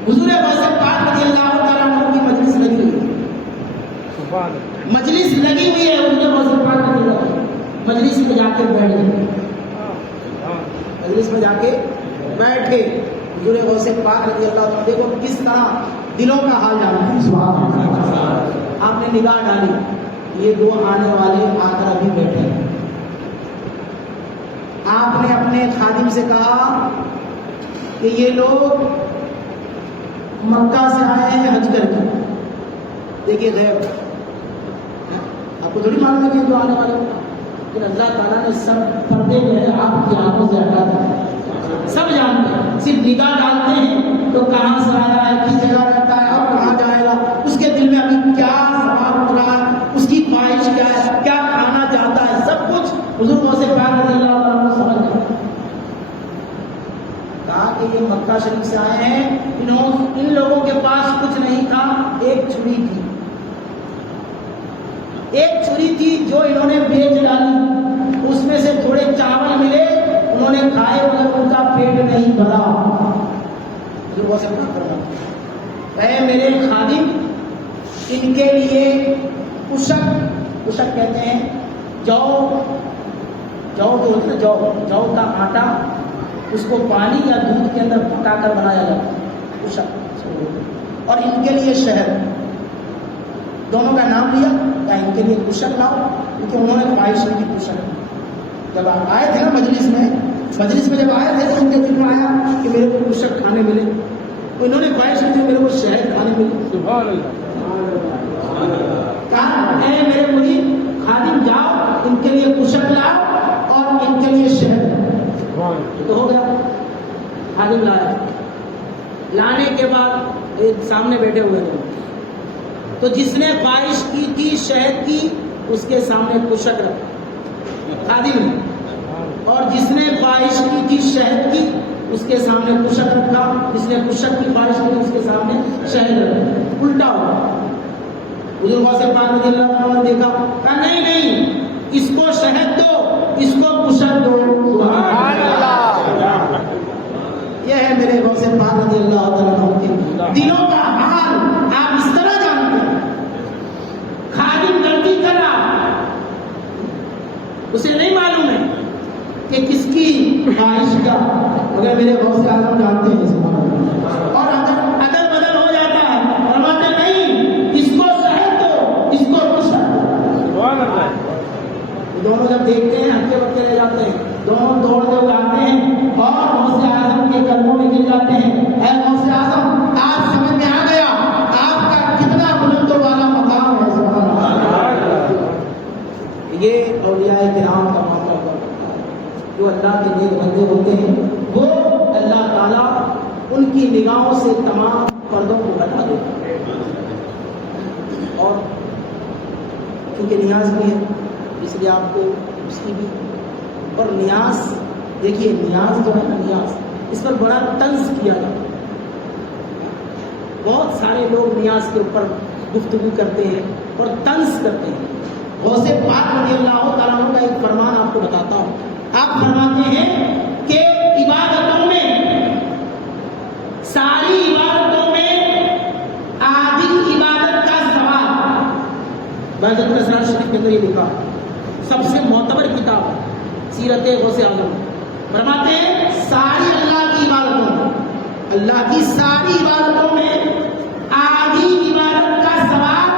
حضور غوث پاک رضی اللہ تعالیٰ عنہ کی مجلس لگی ہوئی ہے، مجلس لگی ہوئی ہے، حضور غوث پاک رضی اللہ عنہ مجلس میں جا کے بیٹھ گئے، مجلس میں جا کے بیٹھے، حضور غوث پاک رضی اللہ عنہ دیکھو کس طرح دلوں کا حال جانتے ہیں. سبحان اللہ. آپ نے نگاہ ڈالی, یہ دو آنے والے آ کر ابھی بیٹھے ہیں. آپ نے اپنے خادم سے کہا کہ یہ لوگ مکہ سے آئے ہیں حج کر کے. دیکھیے غیب آپ کو تھوڑی معلوم ہے کہ جو آنے والے, لیکن اللہ تعالیٰ نے سب پردے جو ہے آپ کی آنکھوں سے ہٹا دیا. سب جانتے ہیں, صرف نگاہ ڈالتے ہیں تو کہاں سے آیا ہے, کس جگہ رہتا ہے, اب کہاں جائے گا, اس کے دل میں ابھی کیا سوال اٹھ رہا ہے, اس کی خواہش کیا ہے, کیا کھانا چاہتا ہے, سب کچھ حضور غوث پاک رضی اللہ عنہ کو سمجھ گئے. کہا کہ یہ مکہ شریف سے آئے ہیں, ان لوگوں کے پاس کچھ نہیں تھا, ایک چھری تھی. ایک چھری تھی جو انہوں نے بیچ ڈالی, اس میں سے تھوڑے چاول ملے, انہوں نے کھائے مگر ان کا پیٹ نہیں بھرا. اے میرے خادم, ان کے لیے کشک کہتے ہیں جو ہوتا ہے جو کا آٹا, اس کو پانی یا دودھ کے اندر پکا کر بنایا جاتا ہے کشک, اور ان کے لیے شہد. دونوں کا نام لیا, یا ان کے لیے کشک لاؤ, کیونکہ انہوں نے خواہش کی کشک. جب آئے تھے نا مجلس میں جب آئے تھے تو ان کے دل میں آیا کہ میرے کو کشک کھانے ملے, تو انہوں نے خواہش کی میرے کو شہد کھانے ملے. کہا اے میرے مرید خادم جاؤ, ان کے لیے کشک لاؤ اور ان کے لیے شہد. تو ہو گیا, خادم لایا. لانے کے بعد سامنے بیٹھے ہوئے تھے, تو جس نے خواہش کی تھی شہد کی, اس کے سامنے کشک رکھا خادم نے, اور جس نے خواہش کی تھی شہد کی, اس کے سامنے کشک رکھا. جس نے کشک کی خواہش کی اس کے سامنے شہد رکھا. الٹا ہوا. حضور غوث پاک رضی اللہ عنہ نے دیکھا, کہا نہیں, اس کو شہد دو, اس کو کشک دو. سبحان اللہ. یہ ہے میرے غوث پاک رضی اللہ عنہ کے دلوں کا حال. آپ اس طرح جانتے ہیں. خادم غلطی کرا, اسے نہیں معلوم ہے کہ کس کی خواہش کا, مگر میرے غوث اعظم جانتے ہیں. اور عدل بدل ہو جاتا ہے, فرماتے نہیں, اس کو شہد دو, اس کو کشک دو. دونوں جب دیکھتے ہیں ہکے بکے رہ جاتے ہیں, دونوں دوڑتے ہوئے آتے ہیں اور غوث اعظم کے قدموں میں گر جاتے ہیں. اے غوث اعظم, آج سمجھ میں آ گیا آپ کا کتنا بلند و بالا مقام ہے. سبحان اللہ. یہ اولیاء کرام کا معاملہ ہوتا ہے. جو اللہ کے نیک بندے ہوتے ہیں وہ اللہ تعالیٰ ان کی نگاہوں سے تمام پردوں کو ہٹا دیتا ہے. اور کیونکہ نیاز بھی ہے اس لیے آپ کو اس کی بھی. اور نیاز دیکھیے, نیاز جو ہے نا, نیاز اس پر بڑا طنز کیا جاتا ہے. بہت سارے لوگ نیاز کے اوپر گفتگو کرتے ہیں اور طنز کرتے ہیں. غوث پاک رضی اللہ تعالیٰ عنہ کا ایک فرمان آپ کو بتاتا ہوں. آپ فرماتے ہیں کہ عبادتوں میں, ساری عبادتوں میں آدھی عبادت کا ثواب, بہجت اسرار شریف کے اندر یہ لکھا, سب سے معتبر کتاب سیرت غوث اعظم. فرماتے ہیں ساری اللہ کی عبادتوں, اللہ کی ساری عبادتوں میں آدھی عبادت کا ثواب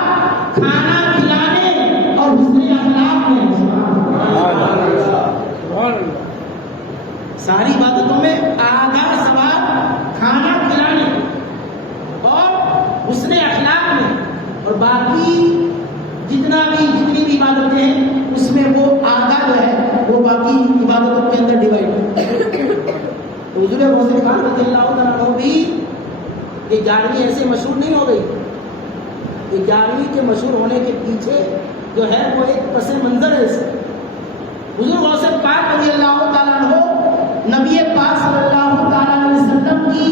کھانا کھلانے اور حسن اخلاق میں. ساری عبادتوں میں آدھا ثواب کھانا کھلانے اور حسن اخلاق میں, اور باقی جتنی بھی عبادتیں ہیں اس میں وہ آدھا جو ہے وہ باقی عبادتوں کے اندر ڈیوائڈ ہے. تو حضور غوث پاک رضی اللہ عنہ بھی یہ 11ویں ایسے مشہور نہیں ہو گئی. یہ 11ویں کے مشہور ہونے کے پیچھے جو ہے وہ ایک پس منظر ہے. حضور غوث پاک رضی اللہ تعالیٰ عنہ نبی پاک صلی اللہ تعالیٰ علیہ وسلم کی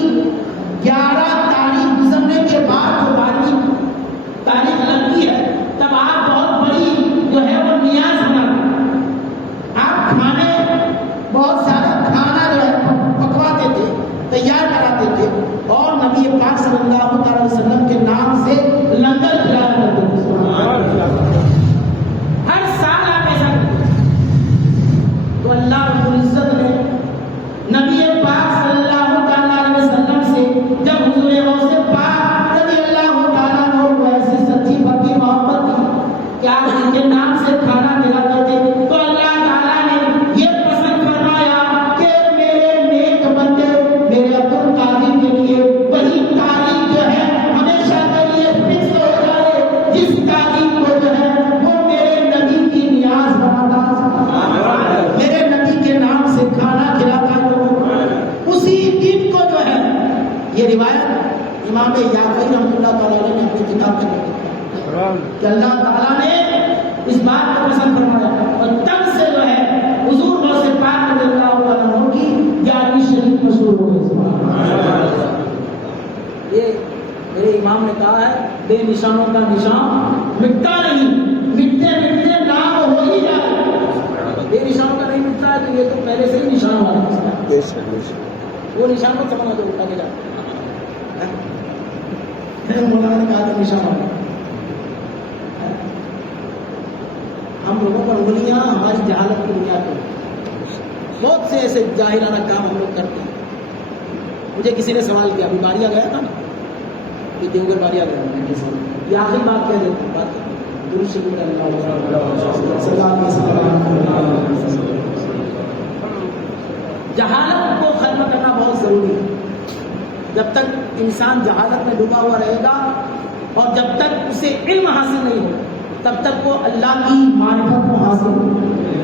11 تاریخ گزرنے کے بعد جو 12ویں تاریخ لگتی ہے, تب آپ بہت بڑی جو ہے وہ نیاز بناتے. آپ کھانے بہت زیادہ کھانا جو ہے پکواتے تھے, تیار کراتے تھے, اور نبی پاک صلی اللہ تعالیٰ علیہ وسلم کے نام سے لنگر کھلایا کرتے تھے. ہر سال آپ ایسا کرتے. تو اللہ رب العزت نے نبی پاک صلی اللہ تعالیٰ علیہ وسلم یہ روایت امام یعقوبی رحمۃ اللہ تعالیٰ علیہ نے اپنی کتاب کے اندر لکھا کہ اللہ تعالیٰ نے اس بات کو پسند فرمایا اور تب سے جو ہے حضور غوث پاک رضی اللہ عنہ کی 11ویں شریف مشہور ہو گئی. یہ میرے امام نے کہا ہے بے نشانوں کا نشان مٹتا نہیں، مٹتے مٹتے نام ہو ہی جائے. بے نشانوں کا نہیں مٹتا ہے تو یہ تو پہلے سے ہی نشان والا وہ نشان کو سمجھنا جو اٹھا کے جاتا مولانا نے کہا تھا نشان والا. ہم لوگوں پر انگلیاں ہماری جہالت کی بنیاد پر بہت سے ایسے جاہلانہ کام ہم لوگ کرتے ہیں. مجھے کسی نے سوال کیا، ابھی باریا گیا تھا نا، یہ دیوگر باریا گیا، یہ آخری بات کہہ دیتے ہیں، بات درست شریف جہالت کو ختم کرنا بہت ضروری ہے. جب تک انسان جہالت میں ڈوبا ہوا رہے گا اور جب تک اسے علم حاصل نہیں ہو تب تک وہ اللہ کی معرفت کو حاصل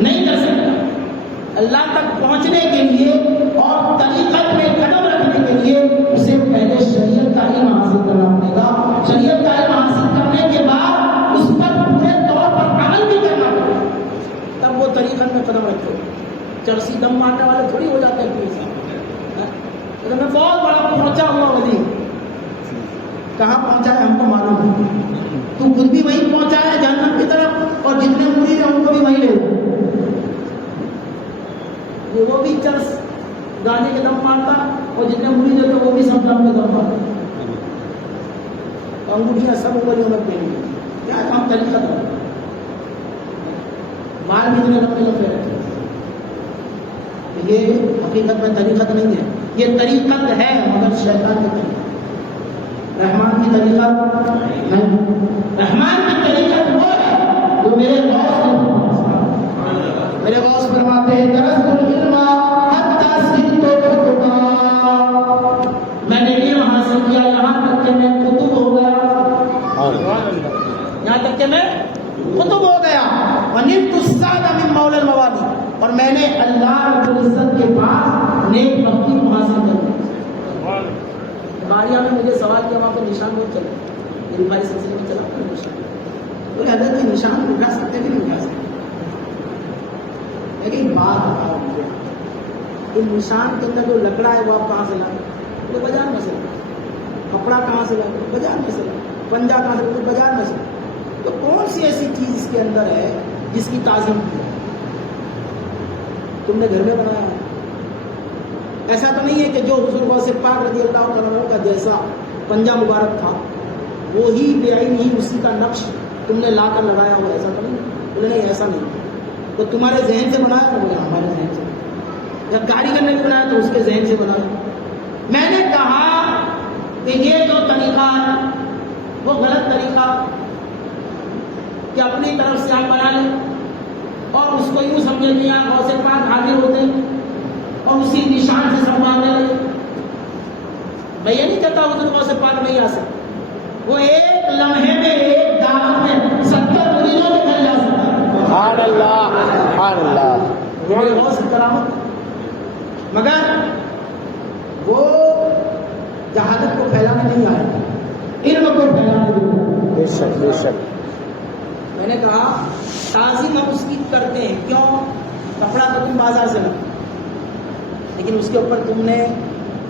نہیں کر سکتا. اللہ تک پہنچنے کے لیے اور طریقت میں قدم رکھنے کے لیے اسے پہلے شریعت کا علم حاصل کرنا پڑے گا. شریعت کا علم حاصل کرنے کے بعد اس پر پورے طور پر عمل بھی کرنا پڑے گا، تب وہ طریقت میں قدم رکھے. چرسی دم مارنے والے تھوڑی ہو جاتے ہیں. میں بہت بڑا پہنچا ہوا ولی، کہاں پہنچا ہے ہم کو معلوم ہے. تو خود بھی وہیں پہنچا ہے جہنم کی طرف، اور جتنے مرید ہیں ان کو بھی وہیں لے جائے. وہ بھی چرس گانے کے دم مارتا اور جتنے مرید ہیں تو وہ بھی سب دم کے دم مارتا. انگوٹھیاں سب اوپریوں میں پہنی کیا کام طریقہ تھا. بال بھی اتنے لمبے لمبے رہتے. یہ حقیقت میں طریقت نہیں ہے، یہ طریقت ہے مگر شیطان کی طریقت، رحمان کی طریقت نہیں. رحمان کی طریقت وہ ہے جو میرے غوث فرماتے ہیں درست العلم حتی صرت خطبہ، میں نے علم حاصل کیا یہاں تک کہ میں کتب ہو گیا، یہاں تک کہ میں کتب ہو گیا. ونلت السعد من مولا الموالی، اور میں نے اللہ رب العزت کے پاس نیک بختی کو حاصل کر لیا. باریہ میں مجھے سوال کیا وہاں پر نشان بہت چلے، میری بھائی سلسلے میں چلا کر نشان بولے حضرت کے نشان اٹھا سکتے کہ نہیں اٹھا سکتے. لیکن بات بتاؤ مجھے ان نشان کے اندر جو لکڑا ہے وہ آپ کہاں سے لائیں؟ وہ بازار میں سے لائیں. کپڑا کہاں سے لائیں؟ بازار میں سے لائیں. پنجہ کہاں سے؟ بازار میں سے. تو کون سی ایسی چیز اس کے اندر ہے جس کی تعظیم کی تم نے گھر میں بنایا ہے؟ ایسا تو نہیں ہے کہ جو حضور غوث پاک رضی اللہ عنہ کا جیسا پنجہ مبارک تھا وہی بے عین ہی اسی کا نقش تم نے لا کر لگایا ہو، ایسا تو نہیں. بولے نہیں ایسا نہیں. تو تمہارے ذہن سے بنایا تو بولے ہمارے ذہن سے. یا کاریگر نے بنایا تو اس کے ذہن سے بنایا. میں نے کہا کہ یہ جو طریقہ ہے وہ غلط طریقہ کہ اپنی طرف سے ہم بنا لیں اور اس کو یوں سمجھے کہ یہاں غوث پاک حاضر ہوتے اور اسی نشان سے سنبھالنے لگے. میں یہ نہیں کہتا حضور غوث پاک نہیں آ سکتے، وہ ایک لمحے میں ایک دعوت میں 70 مریدوں کے گھر جا سکتا ہے. سبحان اللہ سبحان اللہ. میرے غوث کرامت، مگر وہ جہالت کو پھیلانے نہیں آیا تھا، علم کو پھیلانے دیا. بے شک بے شک. میں نے کہا تعظیم ہم اس کی کرتے ہیں، کیوں؟ کپڑا تو تم بازار سے لاتے لیکن اس کے اوپر تم نے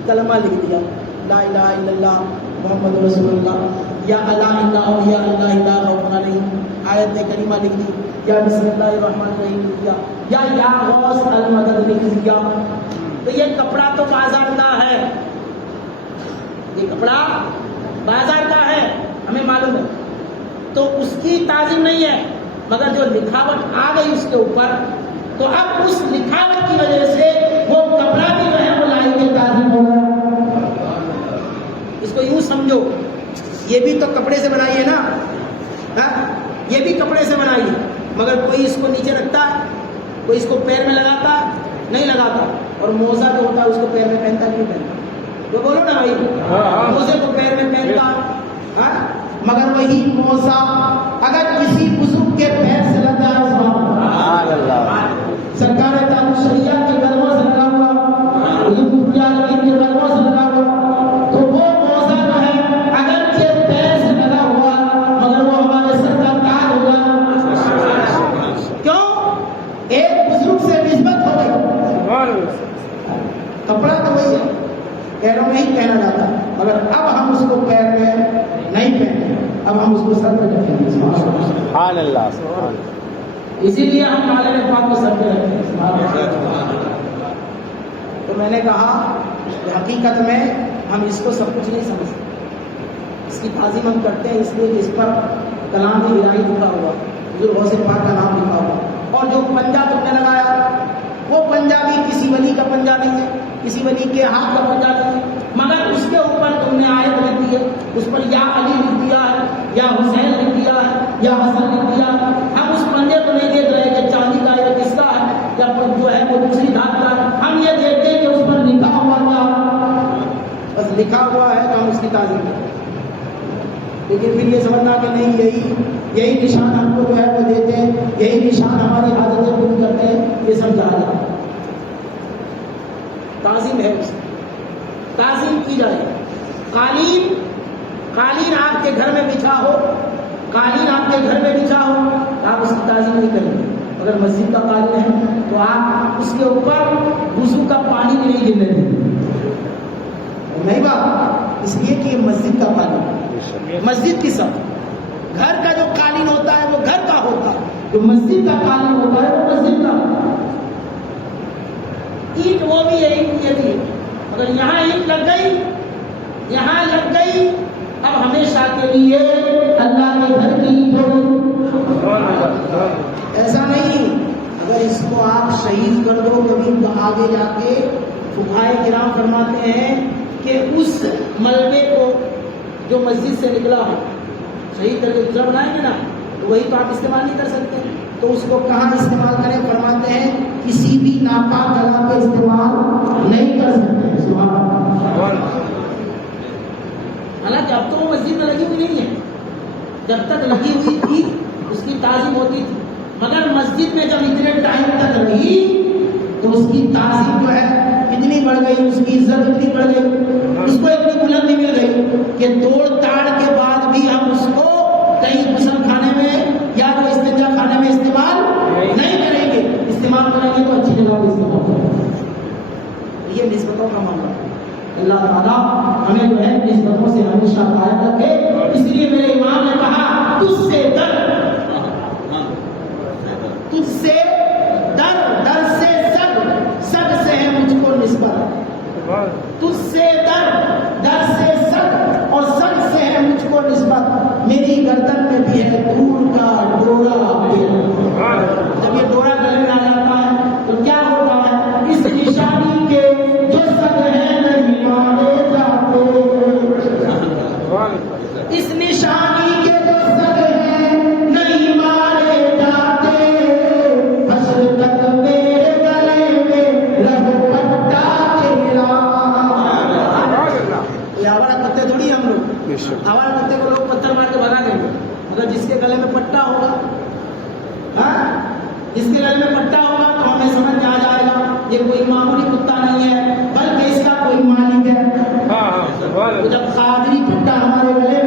کلمہ لکھ دیا لا الہ الا اللہ محمد رسول اللہ، یا الا ان اولیاء اللہ لا خوف علیہم آیت کریمہ لکھ دی، یا بسم اللہ الرحمن الرحیم لکھ دیا، یا غوث المدد لکھ دیا. تو یہ کپڑا تو بازار کا ہے، یہ کپڑا بازار کا ہے، ہمیں معلوم ہے. تو اس کی تعظیم نہیں ہے، مگر جو لکھاوٹ آ گئی اس کے اوپر تو اب اس لکھاوٹ کی وجہ سے وہ کپڑا بھی جو ہے وہ لائی کے تعظیم ہو گیا. اس کو یوں سمجھو یہ بھی تو کپڑے سے بنائی ہے نا، یہ بھی کپڑے سے بنائی ہے، مگر کوئی اس کو نیچے رکھتا ہے، کوئی اس کو پیر میں لگاتا نہیں لگاتا. اور موزہ جو ہوتا ہے اس کو پیر میں پہنتا نہیں پہنتا. تو بولو نا بھائی، موزے کو پیر میں پہنتا، مگر وہی موزہ اگر کسی بزرگ کے پیر سے لگ جائے سرکار تعلق شریعت کے قدموں سے لگا ہوا، حضور مفتی عالمین کے قدموں سے لگا ہوا، تو وہ نہیں کہنا جاتا، مگر اب ہم اس کو پیر میں نہیں پہنے، اب ہم اس کو سر پہ رکھیں گے۔ سبحان اللہ سبحان اللہ۔ اسی لیے ہم نالے پاک کو سر پہ رکھتے ہیں۔ تو میں نے کہا کہ حقیقت میں ہم اس کو سب کچھ نہیں سمجھتے، اس کی تعظیم ہم کرتے ہیں اس لیے کہ اس پر کلام الہی لکھا ہوا، حضور غوث پاک کا نام لکھا ہوا، اور جو پنجہ تم نے لگایا وہ پنجہ بھی کسی ولی کا پنجہ نہیں ہے، کسی ولی کے ہاتھ کا پنجہ نہیں ہے، مگر اس کے اوپر تم نے آیت لکھ دی ہے، اس پر یا علی لکھ دیا ہے، یا حسین لکھ دیا ہے، یا حسن لکھ دیا ہے۔ ہم اس پنجے کو نہیں دیکھ رہے کہ چاندی کا ہے کس کا ہے، یا جو ہے وہ دوسری دھات کا ہے، ہم یہ دیکھتے ہیں کہ اس پر لکھا ہوا کیا، بس لکھا ہوا ہے تو ہم اس کی تعظیم کرتے ہیں۔ لیکن پھر یہ سمجھنا کہ نہیں یہی نشان ہم کو جو ہے وہ دیتے ہیں، یہی نشان ہماری حاجتیں پوری کرتے ہیں، یہ سب جائز ہے۔ تعظیم ہے اس کی، تعظیم کی جائے۔ قالین آپ کے گھر میں بچھا ہو، قالین آپ کے گھر میں بچھا ہو، آپ اس کی تعظیم نہیں کریں گے۔ اگر مسجد کا قالین ہے تو آپ اس کے اوپر وضو کا پانی بھی نہیں گرنے دیں گے، نہیں بات، اس لیے کہ یہ مسجد کا قالین ہے، مسجد کی سب، گھر کا جو قالین ہوتا ہے وہ گھر کا ہوتا ہے، جو مسجد کا قالین ہوتا ہے وہ مسجد کا ہوتا ہے۔ اینٹ وہ بھی ہے، اینٹ یہ بھی ہے، اگر یہاں اینٹ لگ گئی، یہاں لگ گئی، اب ہمیشہ کے لیے اللہ کے گھر کی اینٹ ہوگی۔ ایسا نہیں، اگر اس کو آپ شہید کر دو کبھی تو آگے جا کے فقہائے کرام فرماتے ہیں کہ اس ملبے کو جو مسجد سے نکلا ہو، شہید کر کے دوسرا بنائیں گے نا، تو وہی تو آپ استعمال نہیں کر سکتے، تو اس کو کہاں استعمال کریں؟ فرماتے ہیں کسی بھی ناپاک جگہ پہ استعمال نہیں کر سکتے۔ سبحان اللہ۔ حالانکہ اب تو وہ مسجد میں لگی ہوئی نہیں ہے، جب تک لگی ہوئی تھی اس کی تعظیم ہوتی تھی، مگر مسجد میں جب اتنے ٹائم تک رہی تو اس کی تعظیم جو ہے اتنی بڑھ گئی، اس کی عزت اتنی بڑھ گئی، اس کو اتنی بلندی مل گئی کہ توڑ تاڑ کے بعد بھی ہم اس کو کہیں غسل خانے میں یا جو استنجا خانے میں استعمال نہیں کریں گے، استعمال کریں گے تو اچھی جگہ پہ استعمال کریں گے۔ یہ نسبتوں کا معاملہ ہے۔ اللہ تعالیٰ ہمیں جو ہے نسبتوں سے ہمیشہ قائم رکھے۔ اس لیے میرے امام نے کہا تجھ سے در، تجھ سے در، در سے سگ، سگ سے ہے مجھ کو نسبت، تجھ سے در، در سے سگ، اور سگ سے ہے مجھ کو نسبت، میری گردن میں بھی ہے دور کا ڈورا۔ جب یہ ڈورا گلے میں آ جاتا ہے تو کیا ہوتا ہے؟ اس نشانی کے جو سگ ہے نہیں مارے جاتے، اس نشانی کے جو سگ ہے نہیں مارے جاتے، حشر تک میرے گلے میں رہ پٹا تیرا۔ یہ آوارہ کتے تھوڑی ہم لوگ، آوارہ کتے کو لوگ پتھر مار کے بھگا دیں گے، مگر جس کے گلے میں پٹا ہوگا، جس کے گلے میں پٹا ہوگا تو ہمیں سمجھ میں آ جائے گا یہ کوئی معمولی کتا نہیں ہے بلکہ اس کا کوئی مالک ہے۔ تو جب قادری پٹا ہمارے گلے